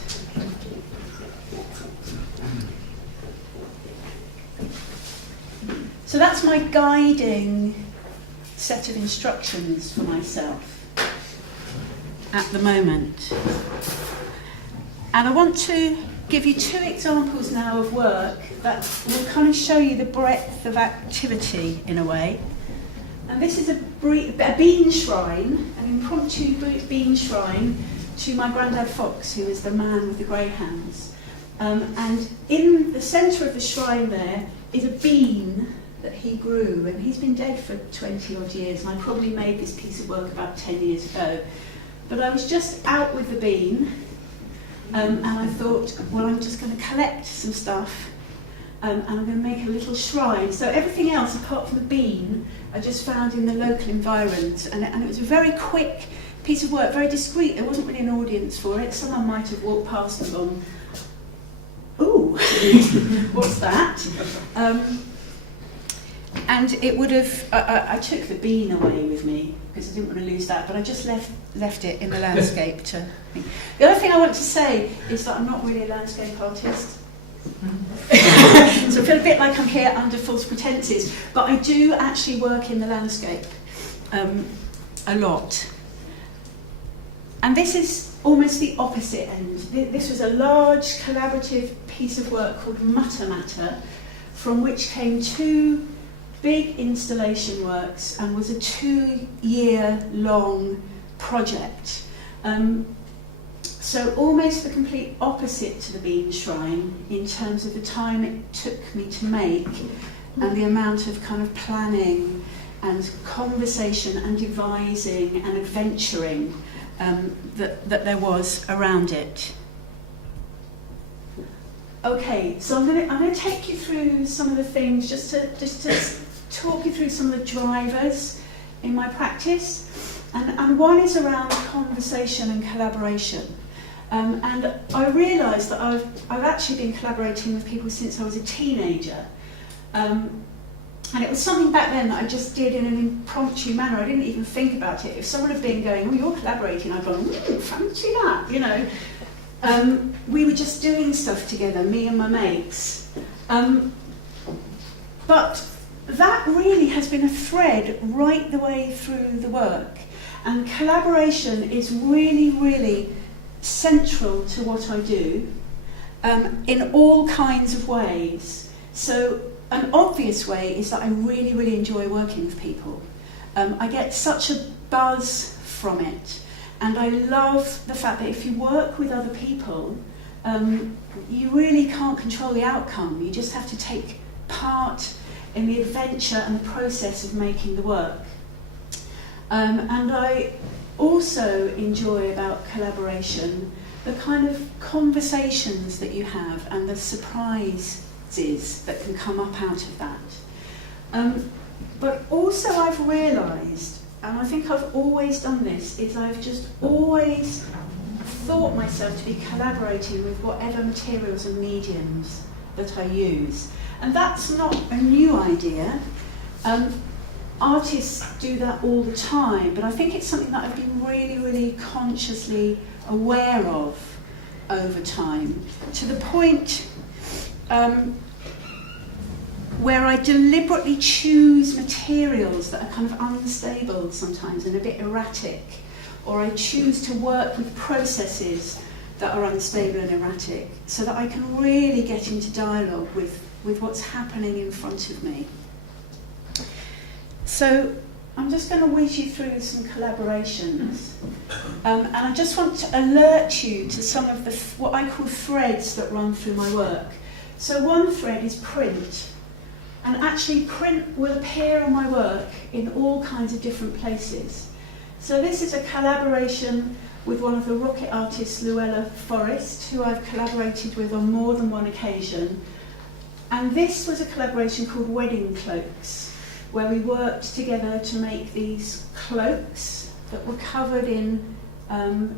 So that's my guiding set of instructions for myself at the moment. And I want to give you 2 examples now of work that will kind of show you the breadth of activity in a way. And this is a bean shrine, an impromptu bean shrine to my granddad Fox, who is the man with the greyhounds. And in the centre of the shrine there is a bean that he grew, and he's been dead for 20 odd years, and I probably made this piece of work about 10 years ago. But I was just out with the bean, and I thought, well, I'm just going to collect some stuff, and I'm going to make a little shrine. So everything else, apart from the bean, I just found in the local environment, and it was a very quick piece of work, very discreet. There wasn't really an audience for it. Someone might have walked past and gone, ooh, what's that? And it would have, I took the bean away with me because I didn't want to lose that, but I just left it in the landscape to think. The other thing I want to say is that I'm not really a landscape artist. So I feel a bit like I'm here under false pretences, but I do actually work in the landscape a lot. And this is almost the opposite end. This was a large collaborative piece of work called Mutter Matter, from which came 2 big installation works and was a 2-year-long project. So almost the complete opposite to the Bean Shrine in terms of the time it took me to make and the amount of kind of planning and conversation and devising and adventuring that there was around it. Okay, so I'm going to take you through some of the things, just to talk you through some of the drivers in my practice, and one is around conversation and collaboration. And I realised that I've actually been collaborating with people since I was a teenager, and it was something back then that I just did in an impromptu manner. I didn't even think about it. If someone had been going, "Oh, you're collaborating," I'd gone, "Fancy that," you know. We were just doing stuff together, me and my mates. But that really has been a thread right the way through the work. And collaboration is really, really central to what I do in all kinds of ways. So an obvious way is that I really, really enjoy working with people. I get such a buzz from it. And I love the fact that if you work with other people, you really can't control the outcome. You just have to take part in the adventure and the process of making the work. And I also enjoy about collaboration the kind of conversations that you have and the surprises that can come up out of that. But also I've realised, and I think I've always done this, is I've just always thought myself to be collaborating with whatever materials and mediums that I use. And that's not a new idea. artists do that all the time, but I think it's something that I've been really, really consciously aware of over time, to the point where I deliberately choose materials that are kind of unstable sometimes and a bit erratic, or I choose to work with processes that are unstable and erratic, so that I can really get into dialogue with what's happening in front of me. So I'm just going to whiz you through some collaborations, and I just want to alert you to some of the what I call threads that run through my work. So one thread is print, and actually print will appear on my work in all kinds of different places. So this is a collaboration with one of the rocket artists, Luella Forrest, who I've collaborated with on more than one occasion. And this was a collaboration called Wedding Cloaks, where we worked together to make these cloaks that were covered in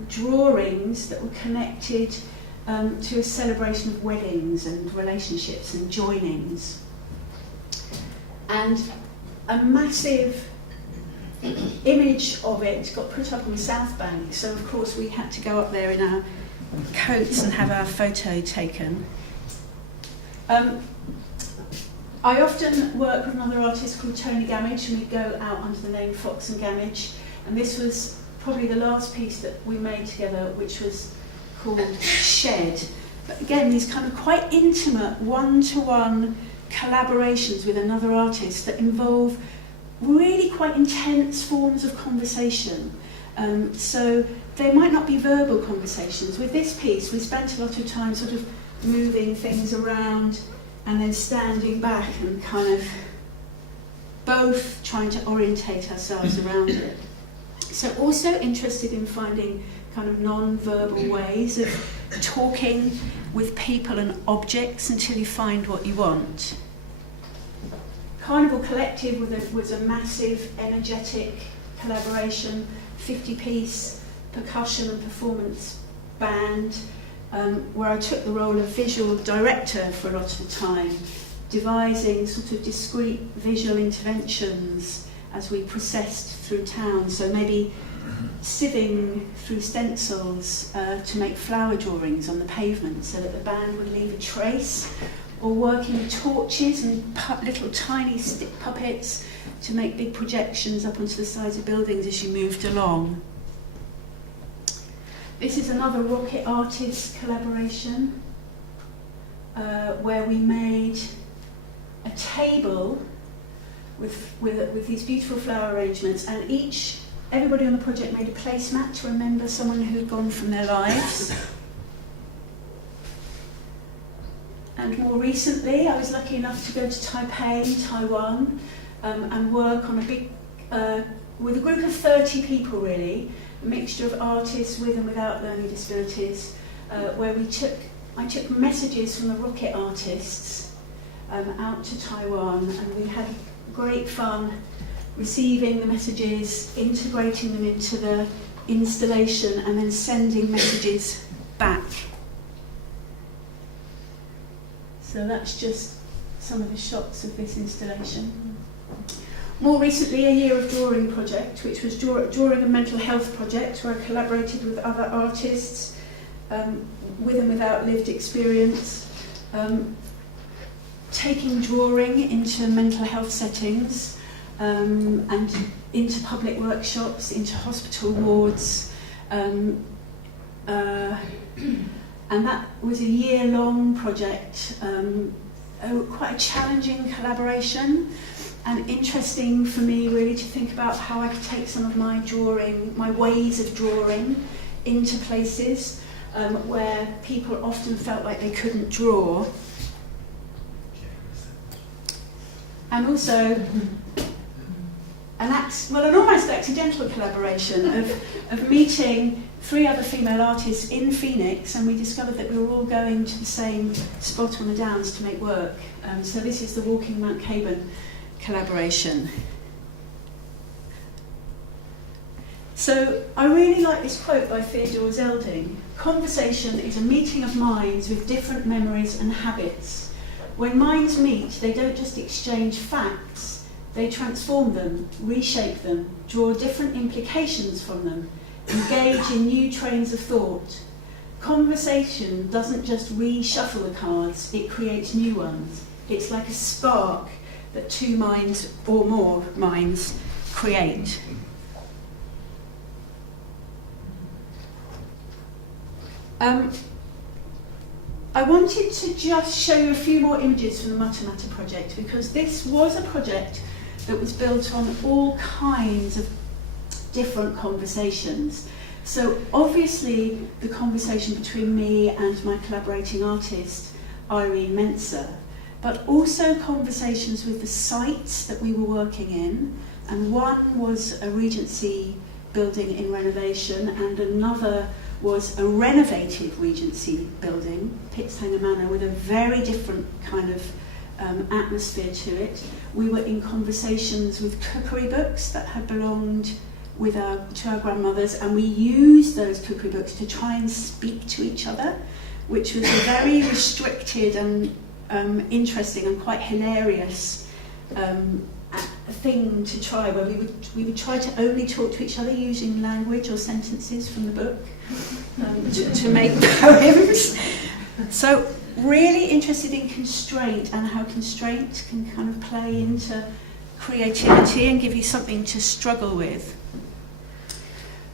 drawings that were connected to a celebration of weddings and relationships and joinings. And a massive image of it got put up on South Bank, so of course we had to go up there in our coats and have our photo taken. I often work with another artist called Tony Gamage, and we go out under the name Fox and Gamage, and this was probably the last piece that we made together, which was called Shed. But again, these kind of quite intimate one-to-one collaborations with another artist that involve really quite intense forms of conversation. So they might not be verbal conversations. With this piece, we spent a lot of time sort of moving things around and then standing back and kind of both trying to orientate ourselves around it. So also interested in finding kind of non-verbal ways of talking with people and objects until you find what you want. Carnival Collective was a massive, energetic collaboration, 50-piece percussion and performance band, where I took the role of visual director for a lot of the time, devising sort of discrete visual interventions as we processed through town. So maybe sieving through stencils to make flower drawings on the pavement so that the band would leave a trace, or working with torches and little tiny stick puppets to make big projections up onto the sides of buildings as you moved along. This is another rocket artist collaboration where we made a table with these beautiful flower arrangements, and everybody on the project made a placemat to remember someone who had gone from their lives. And more recently, I was lucky enough to go to Taipei, Taiwan, and work on a big, with a group of 30 people really, a mixture of artists with and without learning disabilities, where I took messages from the rocket artists out to Taiwan, and we had great fun receiving the messages, integrating them into the installation, and then sending messages back. So that's just some of the shots of this installation. More recently, a Year of Drawing project, which was Drawing a Mental Health project, where I collaborated with other artists with and without lived experience, taking drawing into mental health settings and into public workshops, into hospital wards. And that was a year-long project, quite a challenging collaboration, and interesting for me really to think about how I could take some of my drawing, my ways of drawing, into places where people often felt like they couldn't draw. And also an almost accidental collaboration of meeting 3 other female artists in Phoenix, and we discovered that we were all going to the same spot on the Downs to make work. So this is the Walking Mount Caban collaboration. So I really like this quote by Theodore Zeldin. Conversation is a meeting of minds with different memories and habits. When minds meet, they don't just exchange facts, They transform them, reshape them, draw different implications from them, engage in new trains of thought. Conversation doesn't just reshuffle the cards, it creates new ones. It's like a spark that two minds or more minds create. I wanted to just show you a few more images from the Matamata project, because this was a project that was built on all kinds of different conversations. So obviously the conversation between me and my collaborating artist, Irene Menser, but also conversations with the sites that we were working in. And one was a Regency building in renovation, and another was a renovated Regency building, Pitzhanger Manor, with a very different kind of atmosphere to it. We were in conversations with cookery books that had belonged to our grandmothers, and we used those cookery books to try and speak to each other, which was a very restricted and interesting and quite hilarious thing to try, where we would try to only talk to each other using language or sentences from the book to make poems. So really interested in constraint and how constraint can kind of play into creativity and give you something to struggle with.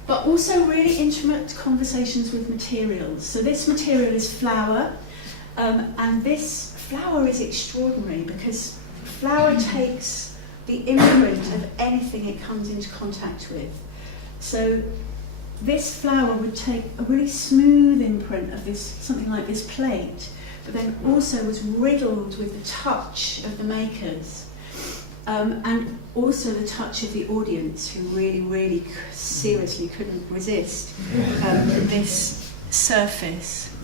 But also really intimate conversations with materials. So this material is flour, and this flour is extraordinary because flour takes the imprint of anything it comes into contact with. So this flour would take a really smooth imprint of this, something like this plate, but then also was riddled with the touch of the makers, and also the touch of the audience, who really, really seriously couldn't resist this surface.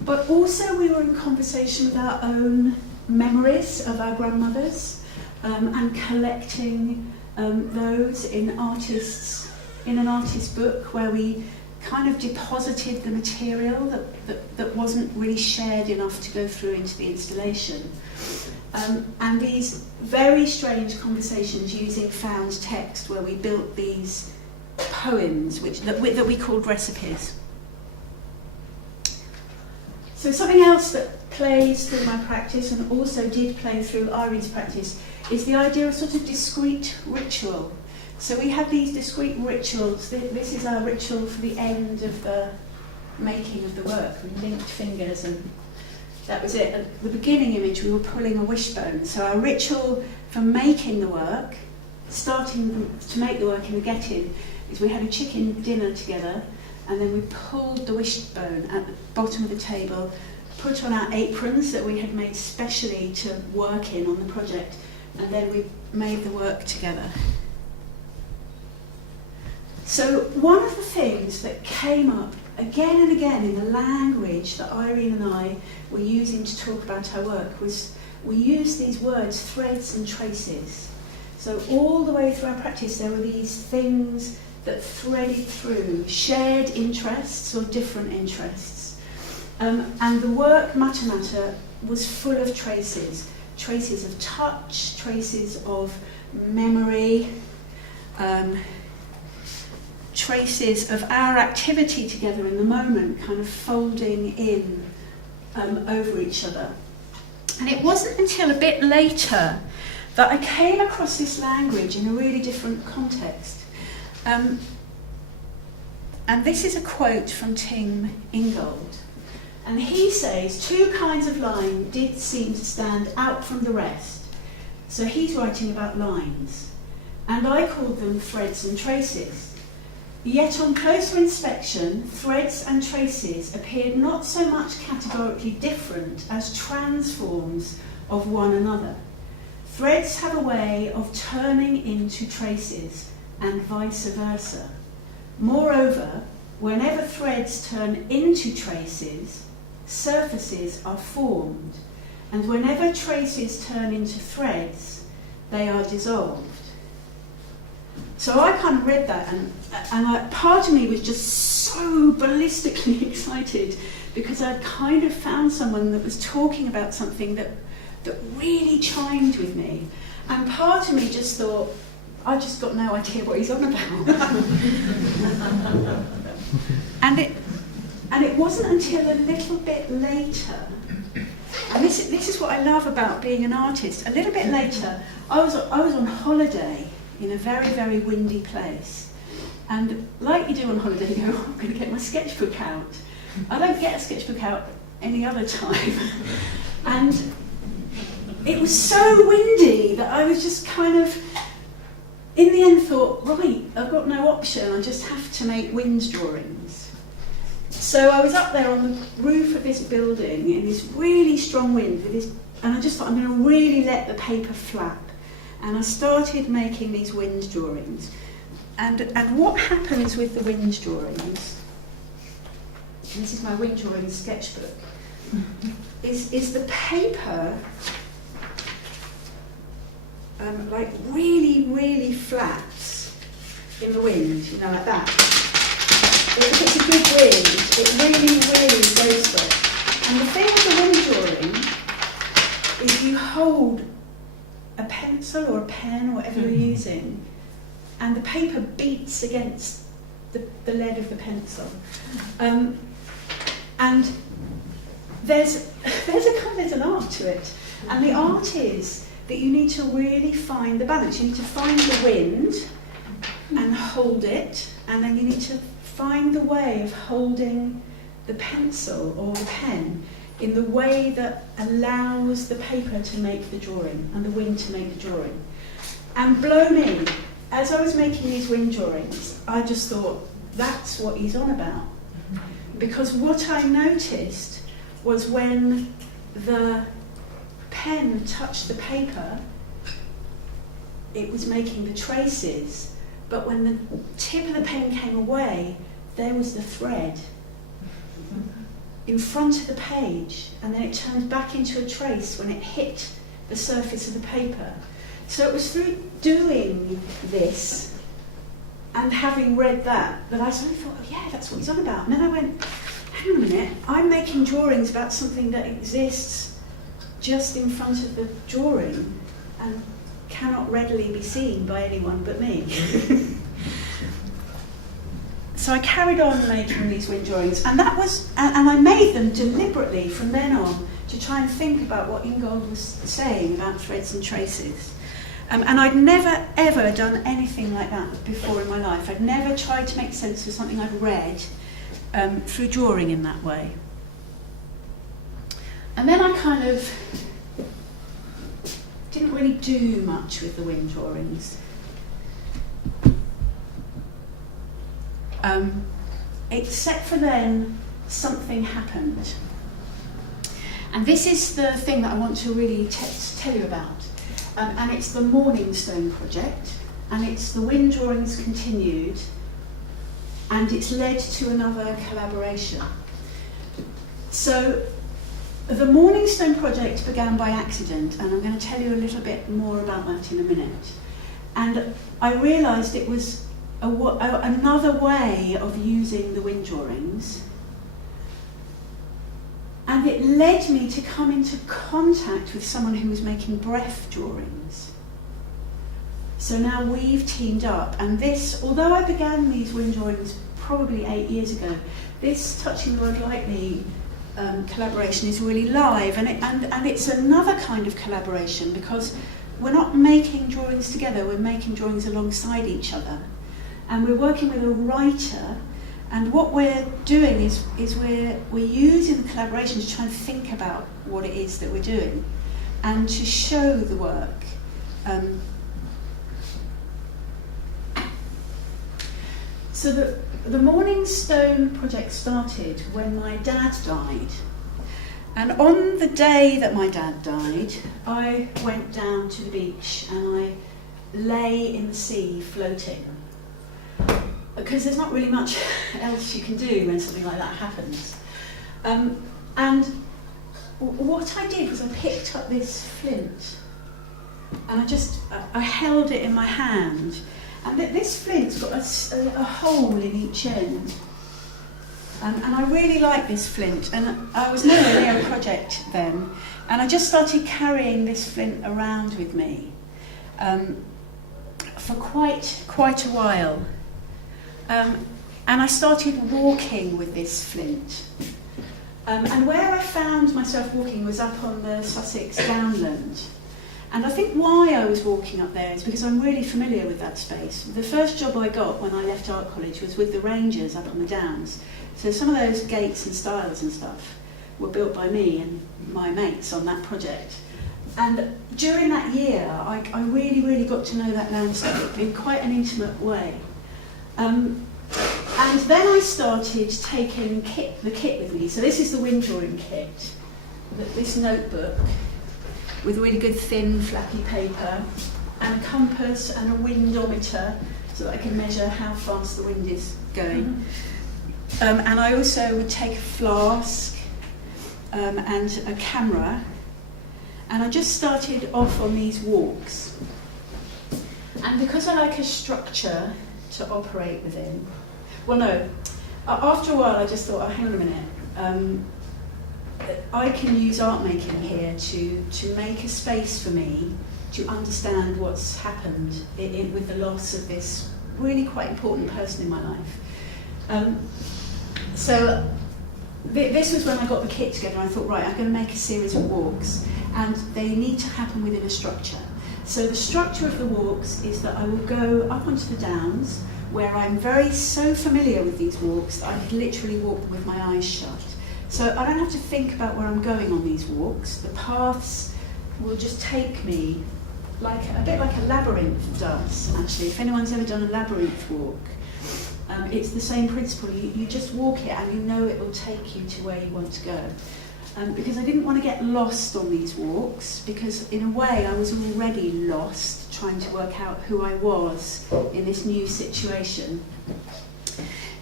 But also we were in conversation with our own memories of our grandmothers, and collecting those in an artist's book, where we kind of deposited the material that wasn't really shared enough to go through into the installation. And these very strange conversations using found text, where we built these poems that we called recipes. So something else that plays through my practice, and also did play through Irene's practice, is the idea of sort of discrete ritual. So we have these discrete rituals. This is our ritual for the end of the making of the work. We linked fingers, and that was it. At the beginning image, we were pulling a wishbone. So our ritual for making the work, starting to make the work in the get-in, is we had a chicken dinner together, and then we pulled the wishbone at the bottom of the table, put on our aprons that we had made specially to work in on the project, and then we made the work together. So one of the things that came up again and again in the language that Irene and I were using to talk about our work was we used these words, threads and traces. So all the way through our practice there were these things that threaded through, shared interests or different interests. And the work Matamata was full of traces. Traces of touch, traces of memory, traces of our activity together in the moment, kind of folding in over each other. And it wasn't until a bit later that I came across this language in a really different context. And this is a quote from Tim Ingold. And he says, 2 kinds of line did seem to stand out from the rest. So he's writing about lines. And I called them threads and traces. Yet on closer inspection, threads and traces appeared not so much categorically different as transforms of one another. Threads have a way of turning into traces, and vice versa. Moreover, whenever threads turn into traces, surfaces are formed, and whenever traces turn into threads, they are dissolved. So I kind of read that, and part of me was just so ballistically excited, because I'd kind of found someone that was talking about something that that really chimed with me. And part of me just thought, I just got no idea what he's on about. and it wasn't until a little bit later, and this is what I love about being an artist. A little bit later, I was on holiday in a very, very windy place. And like you do on holiday, you go, I'm going to get my sketchbook out. I don't get a sketchbook out any other time. And it was so windy that I was just kind of, in the end thought, right, I've got no option, I just have to make wind drawings. So I was up there on the roof of this building in this really strong wind, and I just thought, I'm going to really let the paper flap. And I started making these wind drawings. And what happens with the wind drawings, and this is my wind drawing sketchbook, is the paper like really, really flaps in the wind, you know, like that. If it's a good wind, it really, really goes for it. And the thing with the wind drawing is you hold a pencil or a pen or whatever you're using, and the paper beats against the lead of the pencil. And there's an art to it. And the art is that you need to really find the balance. You need to find the wind and hold it, and then you need to find the way of holding the pencil or the pen in the way that allows the paper to make the drawing and the wind to make the drawing. And blow me, as I was making these wind drawings, I just thought, that's what he's on about. Because what I noticed was when the pen touched the paper, it was making the traces, but when the tip of the pen came away, there was the thread in front of the page, and then it turned back into a trace when it hit the surface of the paper. So it was through doing this and having read that I suddenly thought, oh yeah, that's what he's on about. And then I went, hang on a minute, I'm making drawings about something that exists just in front of the drawing and cannot readily be seen by anyone but me. So I carried on making these wind drawings, and I made them deliberately from then on to try and think about what Ingold was saying about threads and traces. And I'd never ever done anything like that before in my life. I'd never tried to make sense of something I'd read through drawing in that way. And then I kind of didn't really do much with the wind drawings. Except for then, something happened. And this is the thing that I want to really tell you about. And it's the Morningstone project, and it's the wind drawings continued, and it's led to another collaboration. So the Morningstone project began by accident, and I'm going to tell you a little bit more about that in a minute. And I realised it was another way of using the wind drawings, and it led me to come into contact with someone who was making breath drawings. So now we've teamed up, and this, although I began these wind drawings probably 8 years ago, this Touching the World Lightly collaboration is really live, and it's another kind of collaboration because we're not making drawings together, we're making drawings alongside each other. And we're working with a writer, and what we're doing is we're using the collaboration to try and think about what it is that we're doing and to show the work. So the Morningstone project started when my dad died. And on the day that my dad died, I went down to the beach and I lay in the sea floating. Because there's not really much else you can do when something like that happens. And what I did was I picked up this flint and I held it in my hand. And this flint's got a hole in each end. And I really liked this flint, and I was nowhere near a project then, and I just started carrying this flint around with me for quite a while. And I started walking with this flint. And where I found myself walking was up on the Sussex Downland. And I think why I was walking up there is because I'm really familiar with that space. The first job I got when I left art college was with the Rangers up on the Downs. So some of those gates and stiles and stuff were built by me and my mates on that project. And during that year, I really got to know that landscape in quite an intimate way. And then I started taking the kit with me. So this is the wind drawing kit, this notebook with really good thin flappy paper and a compass and a windometer so that I can measure how fast the wind is going. And I also would take a flask and a camera, and I just started off on these walks. And because I like a structure to operate within, after a while I just thought, hang on a minute, I can use art making here to make a space for me to understand what's happened with the loss of this really quite important person in my life. So this was when I got the kit together. I thought, right, I'm going to make a series of walks, and they need to happen within a structure. So the structure of the walks is that I will go up onto the Downs, where I'm so familiar with these walks that I could literally walk them with my eyes shut. So I don't have to think about where I'm going on these walks. The paths will just take me a bit like a labyrinth does, actually. If anyone's ever done a labyrinth walk, it's the same principle. You just walk it and you know it will take you to where you want to go. Because I didn't want to get lost on these walks, because in a way I was already lost, trying to work out who I was in this new situation.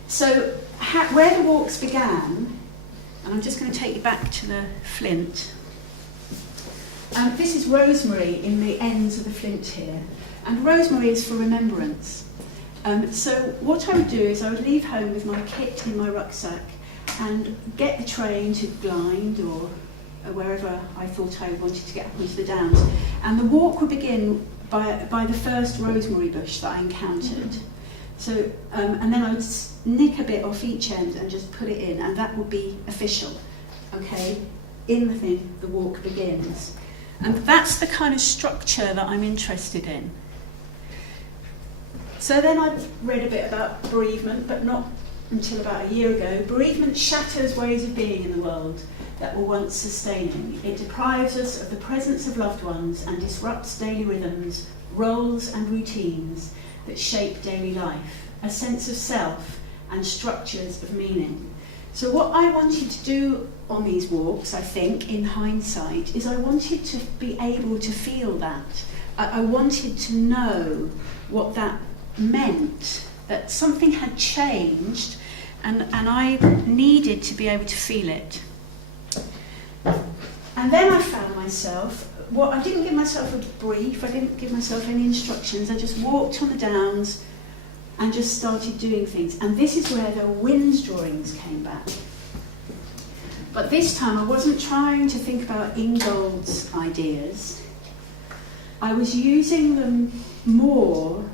So where the walks began, and I'm just going to take you back to the flint. This is rosemary in the ends of the flint here, and rosemary is for remembrance. So what I would do is I would leave home with my kit in my rucksack and get the train to Blind or wherever I thought I wanted to get up onto the Downs. And the walk would begin by the first rosemary bush that I encountered. So, and then I would nick a bit off each end and just put it in, and that would be official. Okay, in the thing, the walk begins. And that's the kind of structure that I'm interested in. So then I read a bit about bereavement, but not until about a year ago. Bereavement shatters ways of being in the world that were once sustaining. It deprives us of the presence of loved ones and disrupts daily rhythms, roles and routines that shape daily life, a sense of self and structures of meaning. So what I wanted to do on these walks, I think, in hindsight, is I wanted to be able to feel that. I wanted to know what that meant, that something had changed, and I needed to be able to feel it. And then I found myself, I didn't give myself a brief, I didn't give myself any instructions, I just walked on the Downs and just started doing things. And this is where the wind drawings came back. But this time I wasn't trying to think about Ingold's ideas. I was using them more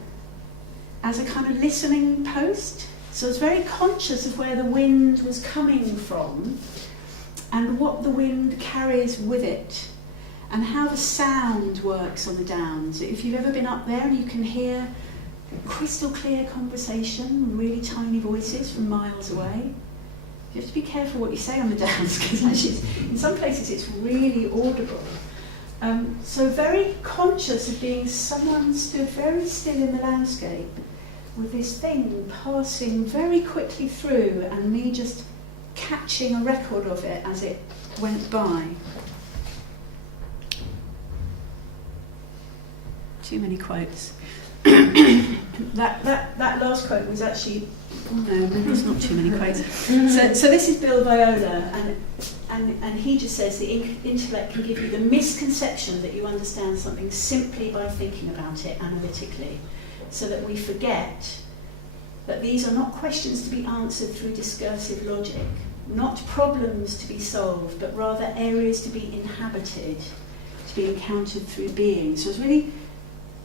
as a kind of listening post. So I was very conscious of where the wind was coming from and what the wind carries with it and how the sound works on the Downs. If you've ever been up there and you can hear crystal clear conversation, really tiny voices from miles away, you have to be careful what you say on the Downs, because actually in some places it's really audible. So very conscious of being someone stood very still in the landscape with this thing passing very quickly through and me just catching a record of it as it went by. Too many quotes. that last quote was actually, no, maybe it's not too many quotes. So this is Bill Viola, and he just says the intellect can give you the misconception that you understand something simply by thinking about it analytically, so that we forget that these are not questions to be answered through discursive logic, not problems to be solved, but rather areas to be inhabited, to be encountered through being. So it's really,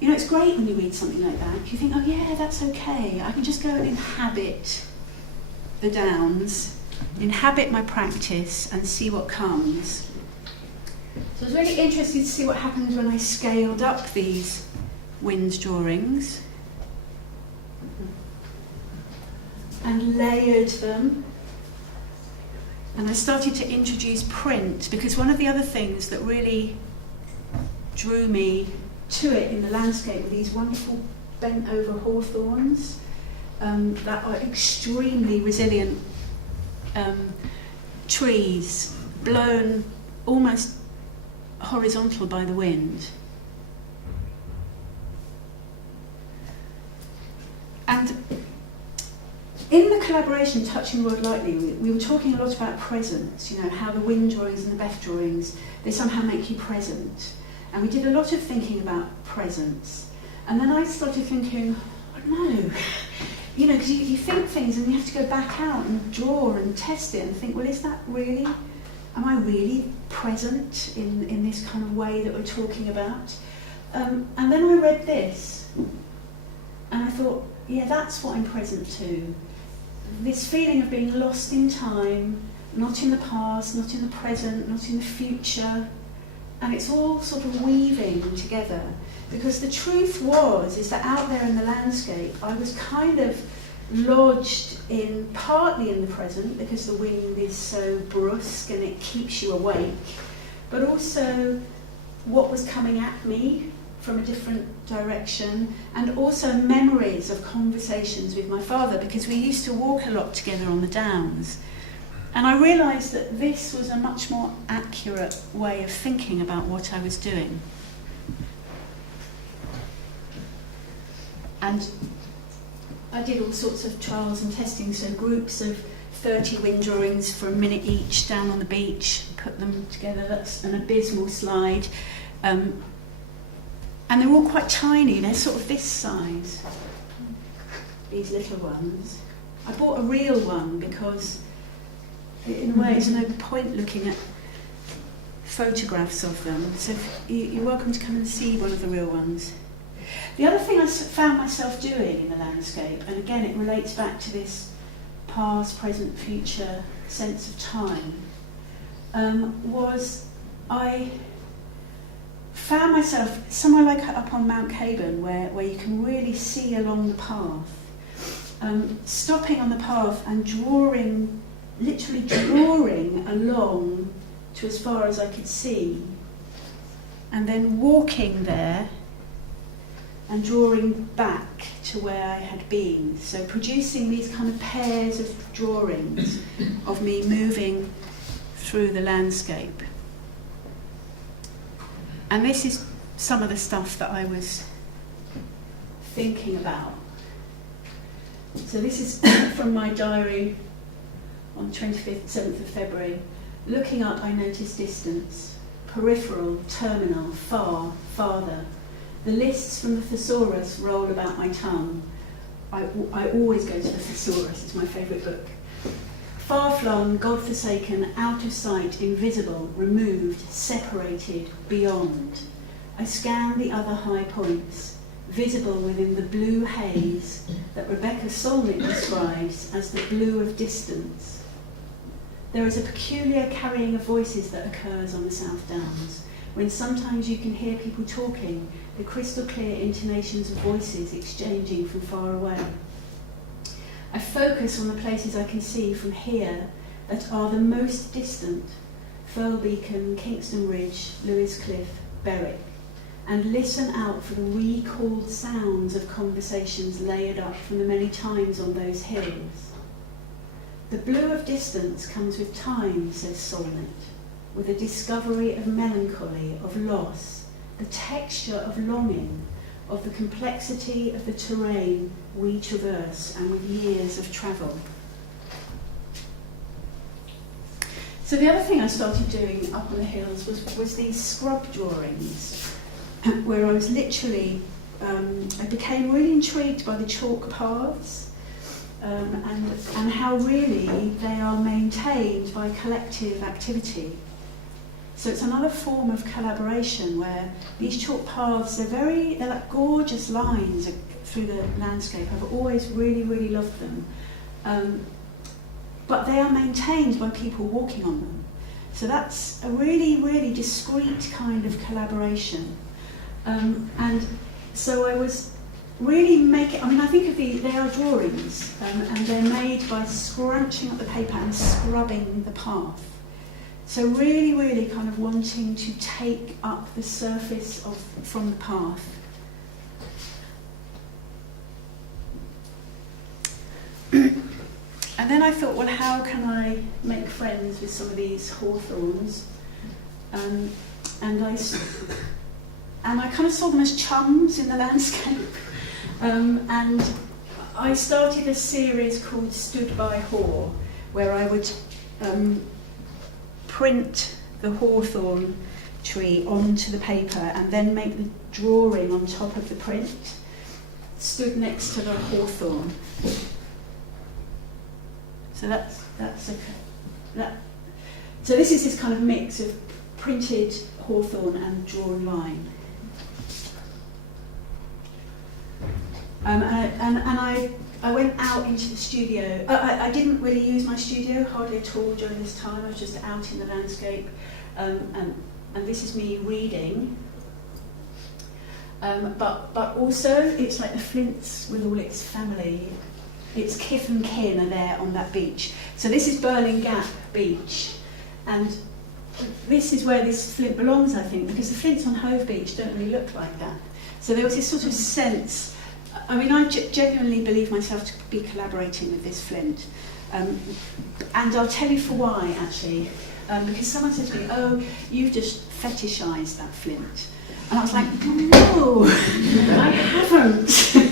you know, it's great when you read something like that. You think, oh yeah, that's okay. I can just go and inhabit the downs, inhabit my practice and see what comes. So I was really interested to see what happened when I scaled up these wind drawings and layered them. And I started to introduce print, because one of the other things that really drew me to it in the landscape were these wonderful bent over hawthorns that are extremely resilient trees, blown almost horizontal by the wind. And in the collaboration Touching the World Lightly, we were talking a lot about presence, you know, how the wind drawings and the Beth drawings, they somehow make you present. And we did a lot of thinking about presence. And then I started thinking, I don't know, you know, because you think things and you have to go back out and draw and test it and think, well, is that really, am I really present in this kind of way that we're talking about? And then I read this, and I thought, yeah, that's what I'm present to. This feeling of being lost in time, not in the past, not in the present, not in the future, and it's all sort of weaving together. Because the truth is that out there in the landscape, I was kind of lodged in, partly in the present, because the wind is so brusque and it keeps you awake, but also what was coming at me from a different direction, and also memories of conversations with my father, because we used to walk a lot together on the downs. And I realised that this was a much more accurate way of thinking about what I was doing. And I did all sorts of trials and testing, so groups of 30 wind drawings for a minute each down on the beach, put them together. That's an abysmal slide. And they're all quite tiny, they're sort of this size, these little ones. I bought a real one because, in a way, it's no point looking at photographs of them, so you're welcome to come and see one of the real ones. The other thing I found myself doing in the landscape, and again it relates back to this past, present, future sense of time, was I found myself somewhere like up on Mount Caban, where you can really see along the path, stopping on the path and literally drawing along to as far as I could see, and then walking there and drawing back to where I had been. So producing these kind of pairs of drawings of me moving through the landscape. And this is some of the stuff that I was thinking about. So this is from my diary on the 7th of February. Looking up, I noticed distance, peripheral, terminal, far, farther. The lists from the thesaurus roll about my tongue. I always go to the thesaurus, it's my favourite book. Far-flung, God-forsaken, out of sight, invisible, removed, separated, beyond. I scan the other high points, visible within the blue haze that Rebecca Solnit describes as the blue of distance. There is a peculiar carrying of voices that occurs on the South Downs, when sometimes you can hear people talking, the crystal clear intonations of voices exchanging from far away. I focus on the places I can see from here that are the most distant, Firle Beacon, Kingston Ridge, Lewis Cliff, Berwick, and listen out for the recalled sounds of conversations layered up from the many times on those hills. The blue of distance comes with time, says Solnit, with a discovery of melancholy, of loss, the texture of longing, of the complexity of the terrain we traverse, and with years of travel. So the other thing I started doing up on the hills was these scrub drawings, where I was literally, I became really intrigued by the chalk paths, and how really they are maintained by collective activity. So it's another form of collaboration where these chalk paths, they're like gorgeous lines through the landscape. I've always really, really loved them. But they are maintained by people walking on them. So that's a really, really discrete kind of collaboration. And so I was really making, I mean, I think of they are drawings, and they're made by scrunching up the paper and scrubbing the path. So really, really kind of wanting to take up the surface from the path. And then I thought, well, how can I make friends with some of these hawthorns? And I kind of saw them as chums in the landscape. And I started a series called Stood by Haw, where I would print the hawthorn tree onto the paper and then make the drawing on top of the print, stood next to the hawthorn. So so this is this kind of mix of printed hawthorn and drawn line. And I went out into the studio. I didn't really use my studio hardly at all during this time. I was just out in the landscape, and this is me reading. But also it's like the Flints with all its family. Its kith and kin are there on that beach. So this is Burling Gap Beach, and this is where this flint belongs, I think, because the flints on Hove Beach don't really look like that. So there was this sort of sense. I mean, I genuinely believe myself to be collaborating with this flint, and I'll tell you for why, actually, because someone said to me, "Oh, you've just fetishised that flint," and I was like, "No, I haven't."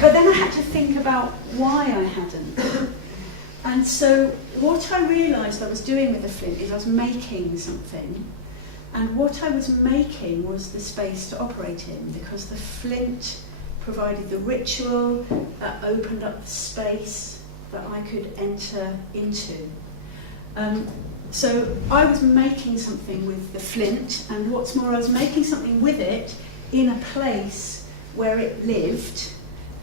But then I had to think about why I hadn't. And so what I realised I was doing with the flint is I was making something. And what I was making was the space to operate in, because the flint provided the ritual that opened up the space that I could enter into. So I was making something with the flint, and what's more, I was making something with it in a place where it lived.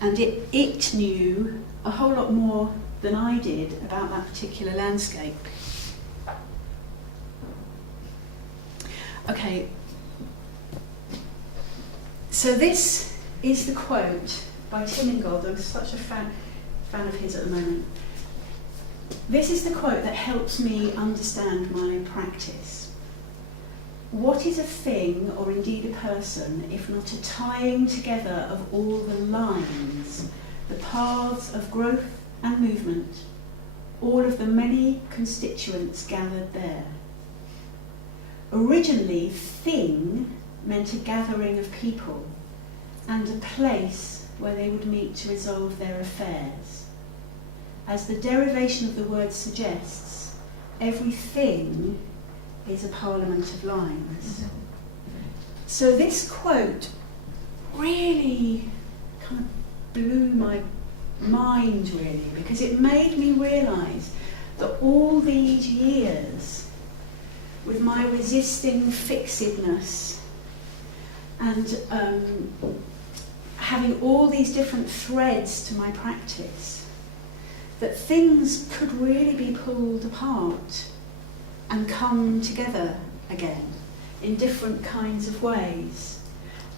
And it knew a whole lot more than I did about that particular landscape. Okay, so this is the quote by Tinningald. I'm such a fan of his at the moment. This is the quote that helps me understand my practice. What is a thing, or indeed a person, if not a tying together of all the lines, the paths of growth and movement, all of the many constituents gathered there? Originally, thing meant a gathering of people and a place where they would meet to resolve their affairs. As the derivation of the word suggests, everything is a parliament of lines. So this quote really kind of blew my mind, really, because it made me realise that all these years, with my resisting fixedness and having all these different threads to my practice, that things could really be pulled apart and come together again in different kinds of ways.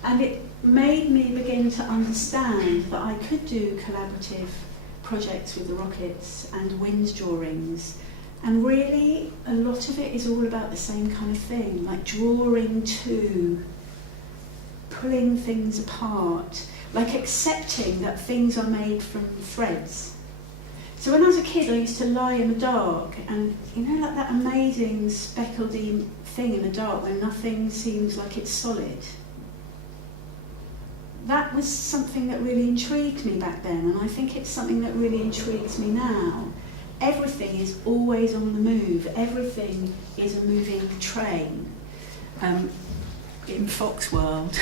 And it made me begin to understand that I could do collaborative projects with the rockets and wind drawings, and really a lot of it is all about the same kind of thing, like drawing to, pulling things apart, like accepting that things are made from threads. So when I was a kid, I used to lie in the dark, and you know, like that amazing speckledy thing in the dark where nothing seems like it's solid. That was something that really intrigued me back then, and I think it's something that really intrigues me now. Everything is always on the move. Everything is a moving train in Fox World.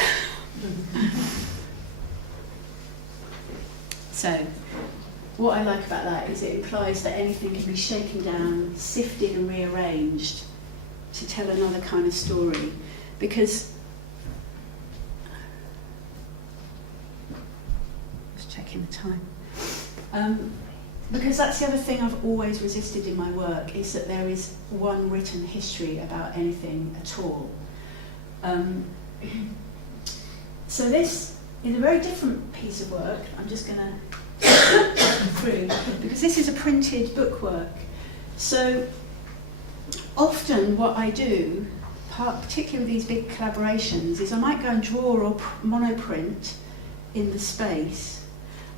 So, what I like about that is it implies that anything can be shaken down, sifted and rearranged to tell another kind of story. Because, just checking the time, because that's the other thing I've always resisted in my work, is that there is one written history about anything at all. So this is a very different piece of work. I'm just going to through, because this is a printed bookwork. So often what I do, particularly with these big collaborations, is I might go and draw or monoprint in the space,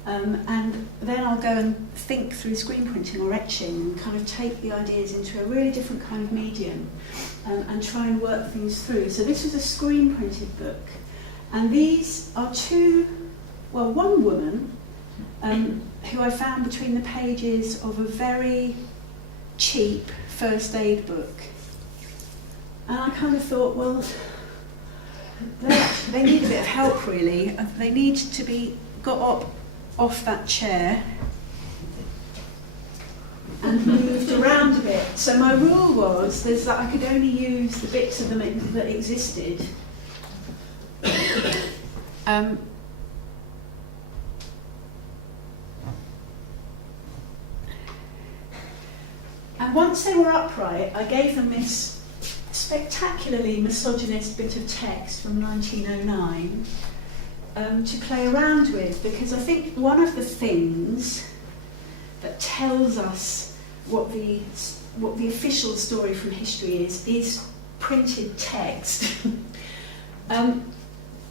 and then I'll go and think through screen printing or etching and kind of take the ideas into a really different kind of medium, and try and work things through. So this was a screen printed book, and these are one woman who I found between the pages of a very cheap first aid book. And I kind of thought, well, they need a bit of help really. They need to be got up off that chair and moved around a bit. So my rule was that I could only use the bits of them that existed. And once they were upright, I gave them this spectacularly misogynist bit of text from 1909 to play around with, because I think one of the things that tells us what the official story from history is printed text.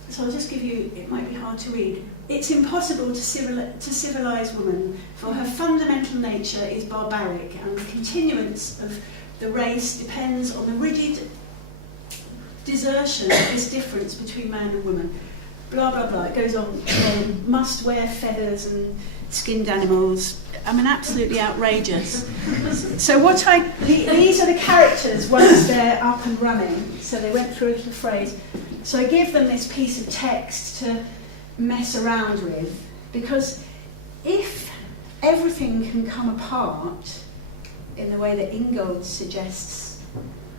So I'll just give you, it might be hard to read. It's impossible to civilise woman, for her fundamental nature is barbaric, and the continuance of the race depends on the rigid desertion of this difference between man and woman. Blah, blah, blah. It goes on. Must wear feathers and skinned animals. I mean, absolutely outrageous. So these are the characters once they're up and running. So they went through a little phrase. So I give them this piece of text to mess around with, because if everything can come apart in the way that Ingold suggests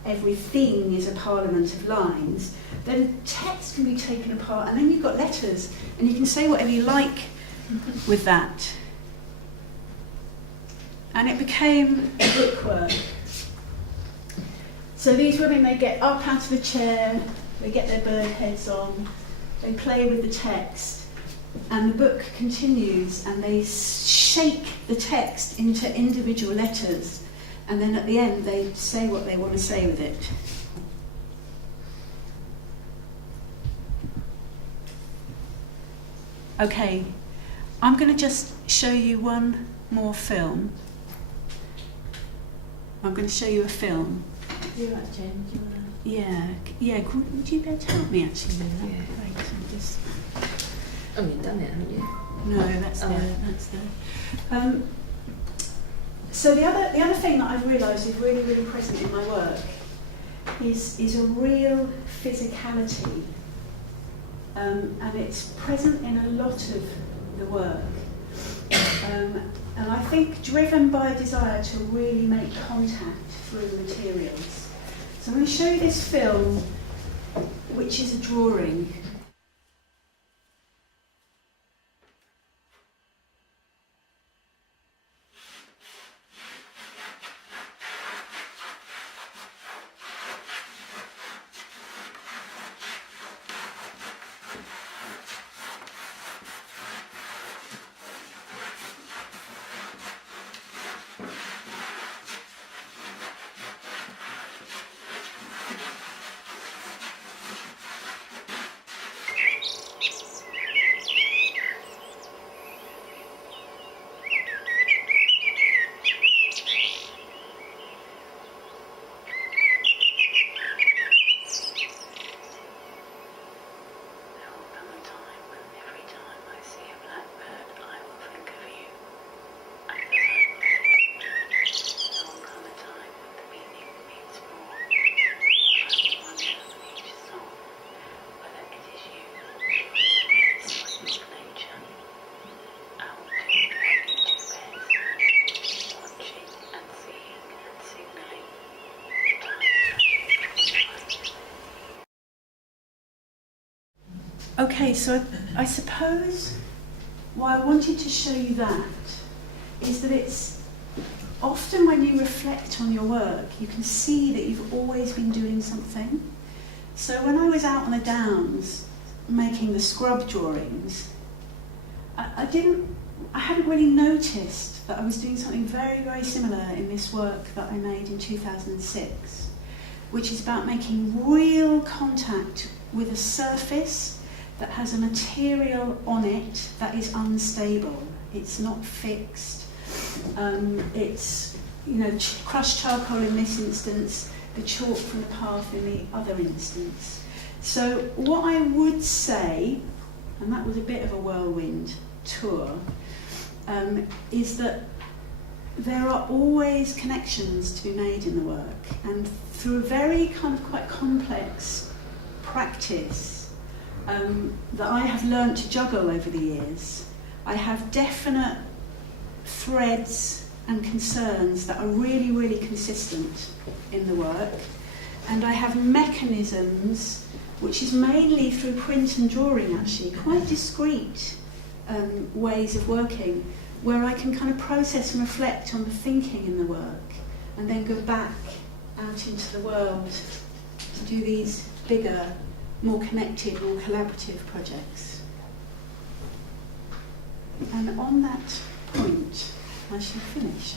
everything is a parliament of lines, then text can be taken apart, and then you've got letters, and you can say whatever you like with that. And it became a bookwork. So these women, they get up out of the chair, they get their bird heads on, they play with the text, and the book continues, and they shake the text into individual letters, and then at the end they say what they want to say with it. Okay, I'm going to just show you one more film. I'm going to show you a film. You like Jen? Do you want to? Yeah. Would you be able to help me actually with that? Yeah. Great. So just... Oh, you've done it, haven't you? No, that's there. So the other thing that I've realised is really, really present in my work is a real physicality, and it's present in a lot of the work. And I think driven by a desire to really make contact through the materials. So I'm going to show you this film, which is a drawing. Okay, so I suppose why I wanted to show you that is that it's often when you reflect on your work, you can see that you've always been doing something. So when I was out on the downs making the scrub drawings, I hadn't really noticed that I was doing something very, very similar in this work that I made in 2006, which is about making real contact with a surface that has a material on it that is unstable. It's not fixed. It's, crushed charcoal in this instance, the chalk from the path in the other instance. So what I would say, and that was a bit of a whirlwind tour, is that there are always connections to be made in the work, and through a very kind of quite complex practice that I have learned to juggle over the years, I have definite threads and concerns that are really, really consistent in the work, and I have mechanisms, which is mainly through print and drawing actually, quite discrete ways of working, where I can kind of process and reflect on the thinking in the work and then go back out into the world to do these bigger, more connected, more collaborative projects. And on that point, I shall finish.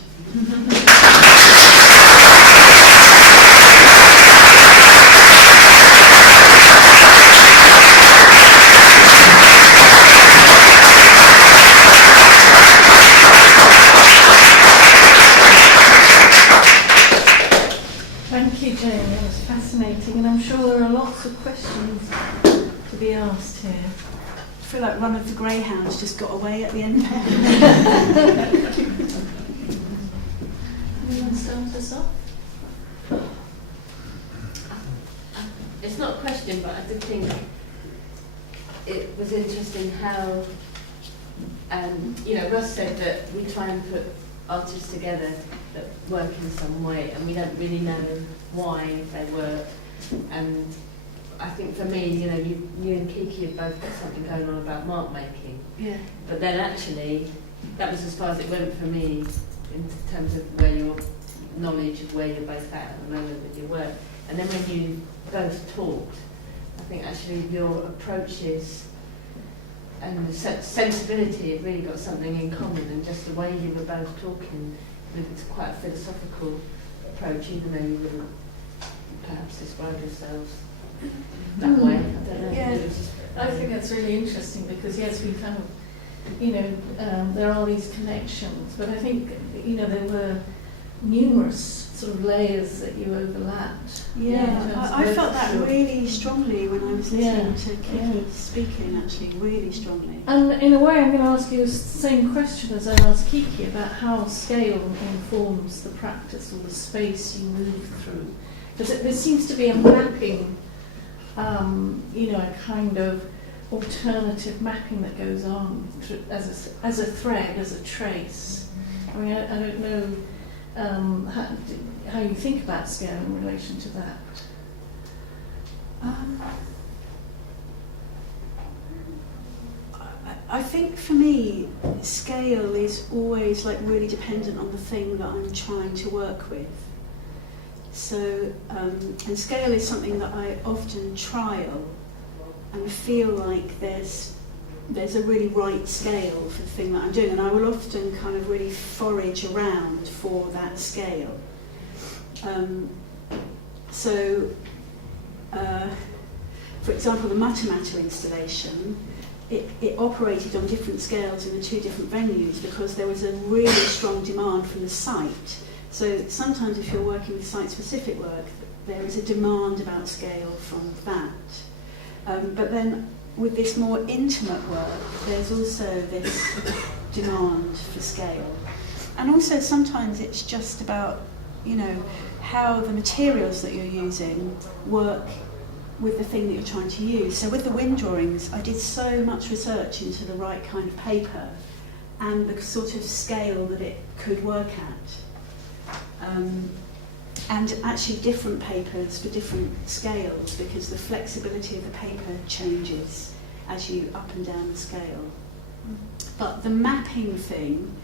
Thank you, Jane. That was fascinating, and I'm sure there are lots of questions to be asked here. I feel like one of the greyhounds just got away at the end there. Anyone start us off? It's not a question, but I did think it was interesting how, Russ said that we try and put artists together that work in some way, and we don't really know why they work. And I think for me, you and Kiki have both got something going on about mark making. Yeah. But then actually, that was as far as it went for me in terms of where your knowledge of where you're both at the moment with your work. And then when you both talked, I think actually your approaches and the sensibility have really got something in common, and just the way you were both talking, it's quite a philosophical approach, even though you wouldn't perhaps describe yourselves that way. I don't know. Yeah. I think that's really interesting because, yes, we kind of, there are these connections, but I think, there were numerous sort of layers that you overlapped. Yeah, I felt that really strongly when I was listening to Kiki speaking, actually, really strongly. And in a way, I'm going to ask you the same question as I asked Kiki about how scale informs the practice or the space you move through. Because there seems to be a mapping, a kind of alternative mapping that goes on through, as a thread, as a trace. I mean, I don't know how you think about scale in relation to that. I think for me, scale is always really dependent on the thing that I'm trying to work with. So, and scale is something that I often trial and feel like there's a really right scale for the thing that I'm doing, and I will often kind of really forage around for that scale. For example, the Matamata installation, it operated on different scales in the two different venues because there was a really strong demand from the site. So sometimes if you're working with site-specific work, there is a demand about scale from that. But then with this more intimate work, there's also this demand for scale. And also sometimes it's just about, how the materials that you're using work with the thing that you're trying to use. So with the wind drawings, I did so much research into the right kind of paper and the sort of scale that it could work at. And actually different papers for different scales, because the flexibility of the paper changes as you up and down the scale. But the mapping thing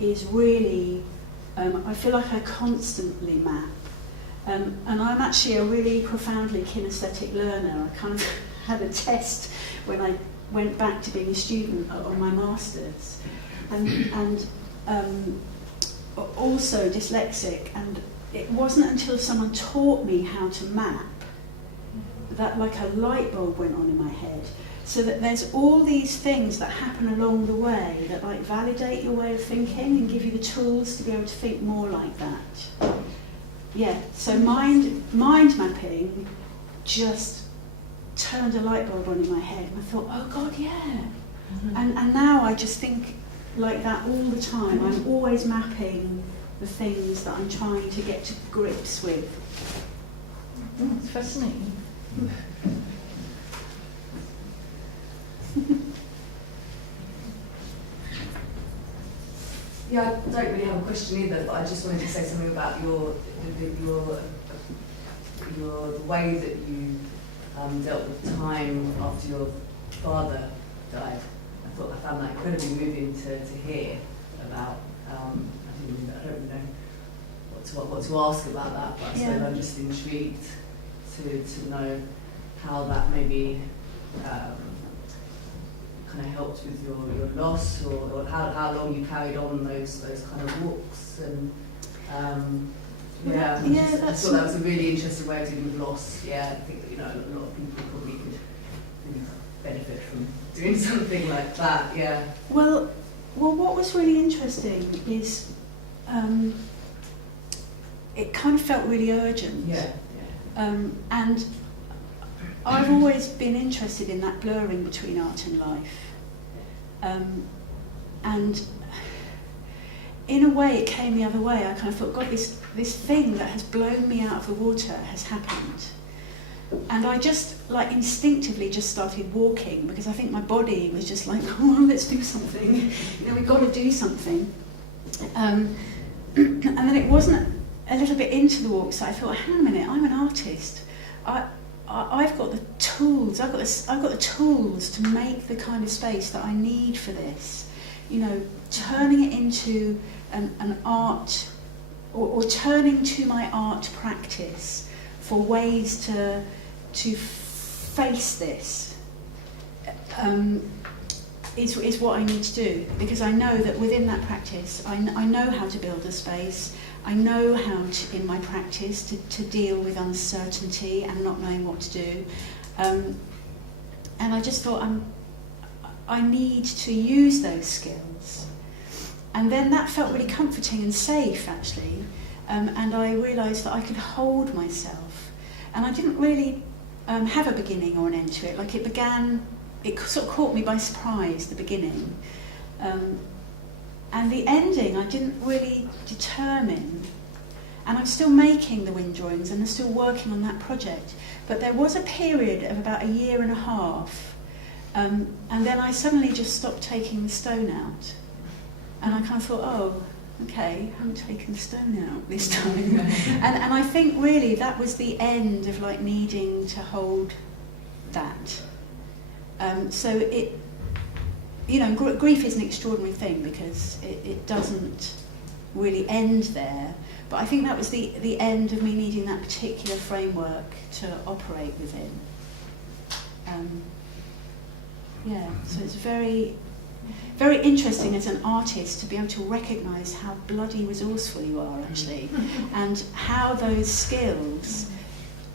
is really, I feel like I constantly map. And I'm actually a really profoundly kinesthetic learner. I kind of had a test when I went back to being a student on my master's. And also dyslexic, and it wasn't until someone taught me how to map that like a light bulb went on in my head. So that there's all these things that happen along the way that like validate your way of thinking and give you the tools to be able to think more like that. Yeah, so mind mapping just turned a light bulb on in my head, and I thought, oh God, yeah. Mm-hmm. And now I just think like that all the time. I'm always mapping the things that I'm trying to get to grips with. It's fascinating. Yeah, I don't really have a question either, but I just wanted to say something about the way that you dealt with time after your father died. I found that incredibly moving to hear about. I don't really know what to ask about that, but I suppose I'm just intrigued to know how that maybe kind of helped with your loss, or how long you carried on those kind of walks, and I just thought that was a really interesting way of dealing with loss. Yeah, I think that, a lot of people probably could really benefit from doing something like that. Yeah. Well, what was really interesting is it kind of felt really urgent. Yeah. And I've always been interested in that blurring between art and life. And in a way it came the other way. I kind of thought, God, this thing that has blown me out of the water has happened. And I just like instinctively just started walking, because I think my body was just like, oh, let's do something. We've got to do something. And then it wasn't a little bit into the walk, so I thought, hang on a minute, I'm an artist. I've got the tools. I've got the tools to make the kind of space that I need for this. Turning it into an art, or turning to my art practice for ways to face this is what I need to do, because I know that within that practice I know how to build a space. I know how to, in my practice, to deal with uncertainty and not knowing what to do. And I just thought I need to use those skills. And then that felt really comforting and safe, actually. And I realised that I could hold myself. And I didn't really have a beginning or an end to it. Like it sort of caught me by surprise, the beginning. And the ending I didn't really determine, and I'm still making the wind drawings and I'm still working on that project, but there was a period of about a year and a half, and then I suddenly just stopped taking the stone out, and I kind of thought, oh, okay, I haven't taken the stone out this time. and I think really that was the end of like needing to hold that. So it, grief is an extraordinary thing because it doesn't really end there. But I think that was the end of me needing that particular framework to operate within. So it's very, very interesting as an artist to be able to recognise how bloody resourceful you are, actually, and how those skills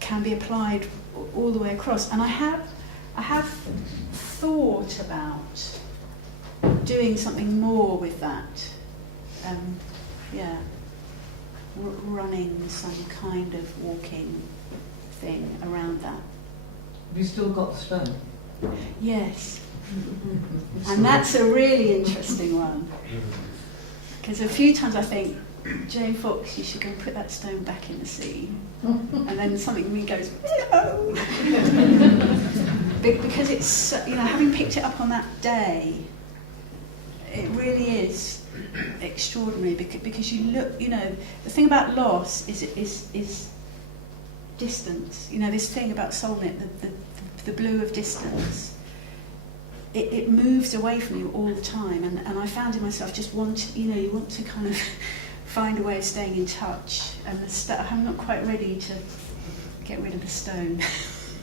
can be applied all the way across. And I have thought about doing something more with that, running some kind of walking thing around that. Have you still got the stone? Yes, and that's a really interesting one, because a few times I think, Jane Fox, you should go put that stone back in the sea, and then something in me goes, no, because it's, having picked it up on that day, it really is extraordinary, because you look, the thing about loss is distance. This thing about Solnit, the blue of distance. it moves away from you all the time, and I found in myself just you want to kind of find a way of staying in touch, and I'm not quite ready to get rid of the stone.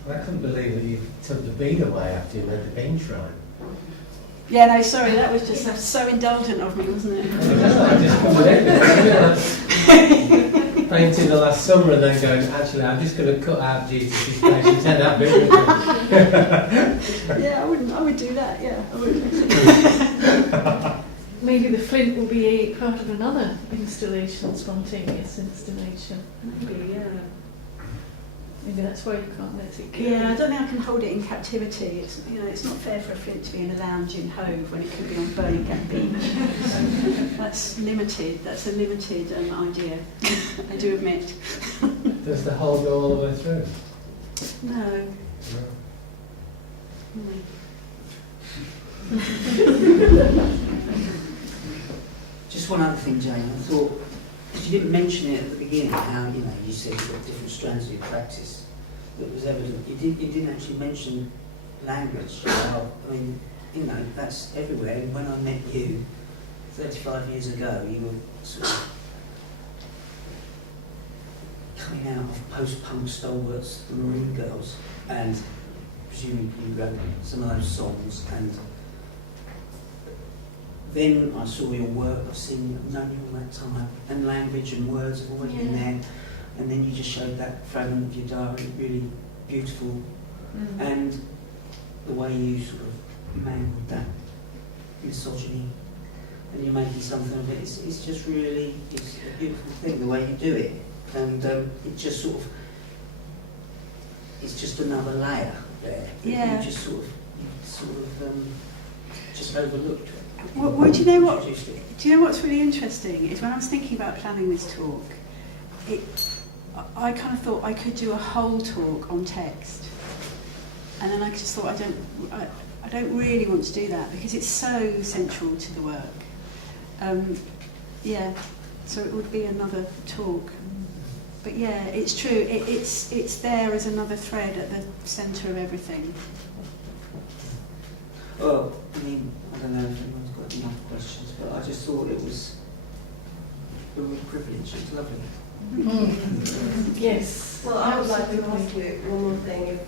I couldn't believe that you took the bead away after you made the bean shrine. Yeah, no, sorry, that was just so indulgent of me, wasn't it? I just couldn't believe it. Painting the last summer and then going, actually, I'm just going to cut out Jesus' face and take that bit with me. Yeah, I would do that, yeah, I would. Maybe the flint will be a part of another installation, spontaneous installation. Maybe, yeah. Maybe that's why you can't let it go. Yeah, I don't think I can hold it in captivity. It's not fair for a flint to be in a lounge in Hove when it could be on Burning Gap Beach. That's limited. That's a limited idea. I do admit. Does the hole go all the way through? No. Just one other thing, Jane. I thought, because you didn't mention it at the beginning, how you said you've got different strands of your practice. That was evident. You didn't actually mention language. Well, I mean, that's everywhere. And when I met you 35 years ago, you were sort of coming out of post-punk stalwarts, the Marine Girls, and presumably you wrote some of those songs. And then I saw your work. I've known you all that time, and language and words have always been there. And then you just showed that fragment of your diary, really beautiful, and the way you sort of mangled that misogyny, and you're making something of it. It's just really, it's a beautiful thing the way you do it, and it just sort of, it's just another layer there. Yeah. You just sort of just overlooked. Well, do you know what? Do you know what's really interesting is when I was thinking about planning this talk, I kind of thought I could do a whole talk on text, and then I just thought I don't really want to do that because it's so central to the work. Yeah, so it would be another talk. But yeah, it's true. It's there as another thread at the centre of everything. Well, I mean, I don't know if anyone's got enough questions, but I just thought it was a real privilege. It's lovely. Yes. Well, I would like to ask you one more thing, if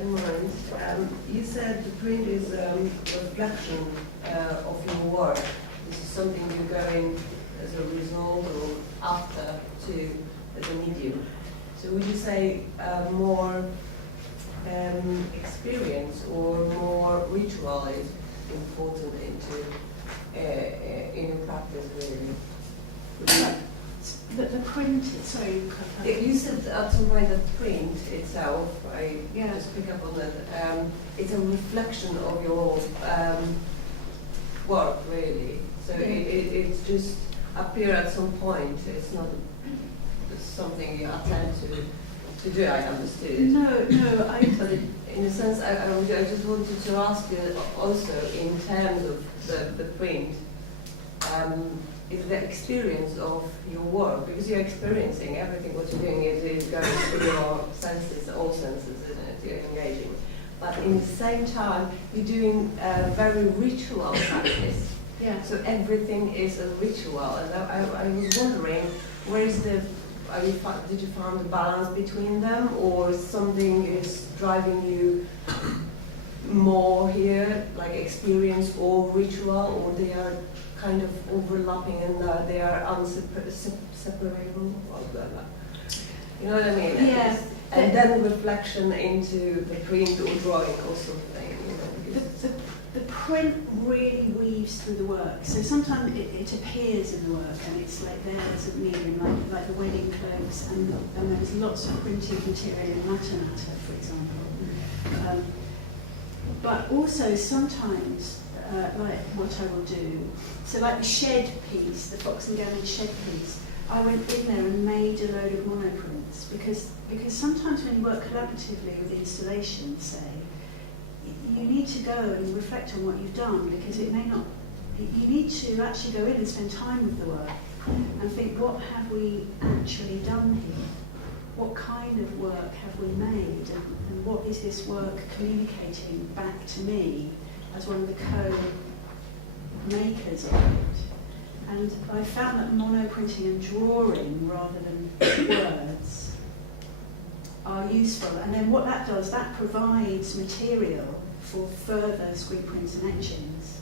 you mind. You said the print is a reflection of your work. This is something you're going as a result or after to as a medium. So would you say more experience or more ritual is important in your practice, really? The print, sorry. You said at some point that print itself, I just pick up on that, it's a reflection of your work, really. So it's just appear at some point. It's not something you attend to do, I understood. No, But in a sense, I just wanted to ask you also in terms of the print, is the experience of your work, because you're experiencing everything what you're doing is going through your senses, all senses, isn't it? You're engaging. But in the same time, you're doing a very ritual practice. Yeah. So everything is a ritual. And I was wondering, where is did you find the balance between them, or something is driving you more here, like experience or ritual, or they are kind of overlapping and they are separable? You know what I mean? Yeah. And then reflection into the print or drawing or something. You know, the print really weaves through the work. So sometimes it appears in the work and it's like there as a medium, like the wedding clothes, and there's lots of printed material in Matter, for example. But also sometimes, like what I will do, so like the shed piece, the Fox and Gammon shed piece, I went in there and made a load of monoprints because sometimes when you work collaboratively with installations, say, you need to go and reflect on what you've done, because it may not, you need to actually go in and spend time with the work and think, what have we actually done here? What kind of work have we made, and what is this work communicating back to me as one of the co-makers of it. And I found that monoprinting and drawing rather than words are useful. And then what that does, that provides material for further screen prints and etchings.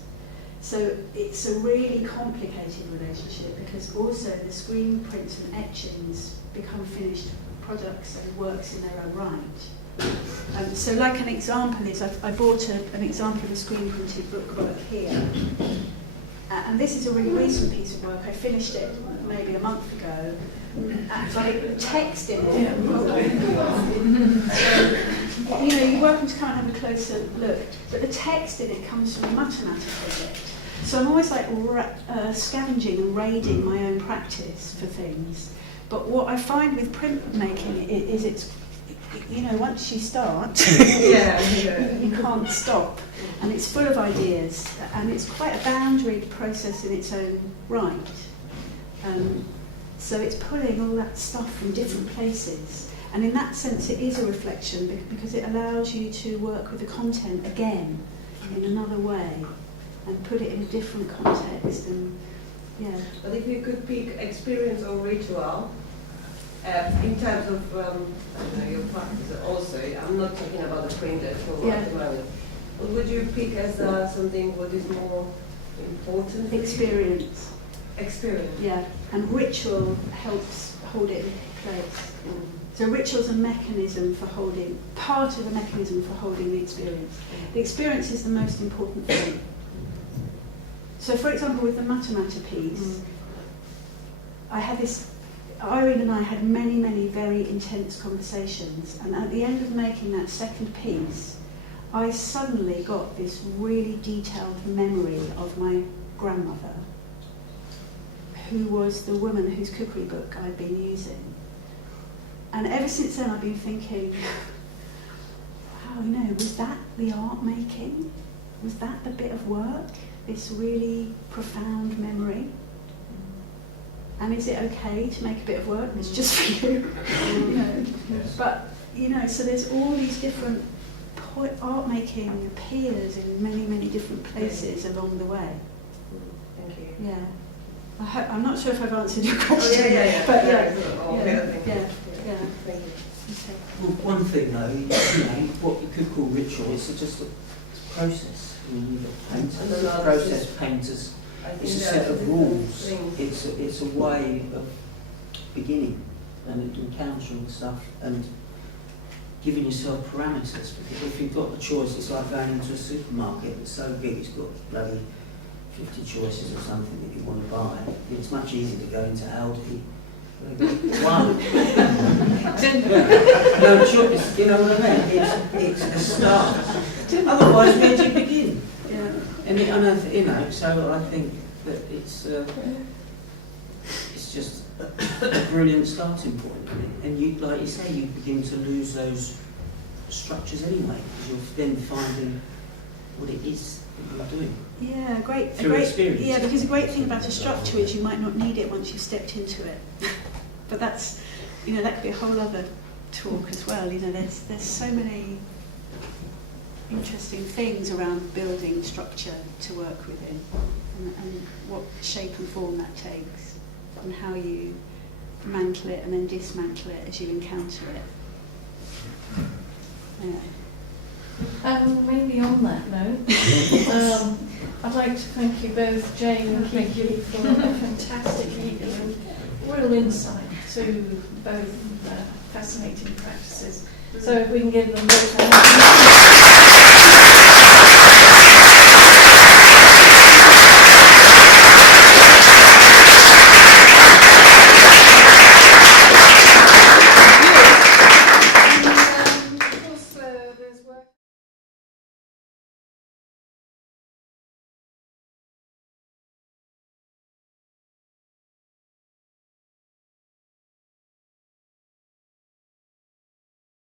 So it's a really complicated relationship because also the screen prints and etchings become finished products and works in their own right. So like an example is, I bought an example of a screen printed bookwork here. And this is a really recent piece of work. I finished it maybe a month ago. But the text in it, so, you're welcome to come and have a closer look. But the text in it comes from a mathematics project. So I'm always like scavenging and raiding my own practice for things. But what I find with printmaking is it's, once you start, you can't stop. And it's full of ideas, and it's quite a boundaried process in its own right. So it's pulling all that stuff from different places. And in that sense, it is a reflection because it allows you to work with the content again in another way and put it in a different context. And yeah. But if you could pick experience or ritual, in terms of your practice also, I'm not talking about the printer for at the moment. But would you pick as something what is more important? Experience. Experience. Yeah, and ritual helps hold it in place. So ritual's a mechanism for holding, part of a mechanism for holding the experience. The experience is the most important thing. So for example, with the Matamata piece, I had this, Irene and I had many, many very intense conversations, and at the end of making that second piece, I suddenly got this really detailed memory of my grandmother, who was the woman whose cookery book I'd been using. And ever since then I've been thinking, wow, was that the art making? Was that the bit of work? This really profound memory? And is it okay to make a bit of work that's just for you? But, so there's all these different art making appears in many, many different places along the way. Thank you. Yeah. I'm not sure if I've answered your question. But Thank you. Okay. Well, one thing though, what you could call ritual is just a process. You've got painters, process painters. It's a set of rules. It's a way of beginning and encountering stuff and giving yourself parameters. Because if you've got the choice, it's like going into a supermarket that's so big it's got bloody 50 choices or something that you want to buy. It's much easier to go into Aldi. One. No choice, you know what I mean? It's a start. Otherwise, where do you begin? Yeah. And so I think that it's just a brilliant starting point. And you, like you say, you begin to lose those structures anyway, because you're then finding what it is that you're doing. Yeah, great. Experience. Yeah, because a great thing about a structure is you might not need it once you've stepped into it. But that's, that could be a whole other talk as well. There's so many interesting things around building structure to work within, and what shape and form that takes, and how you mantle it and then dismantle it as you encounter it. Yeah. Maybe on that note, I'd like to thank you both, Jane and Kiki, for a fantastic real insight to both fascinating practices. So if we can give them both a hand.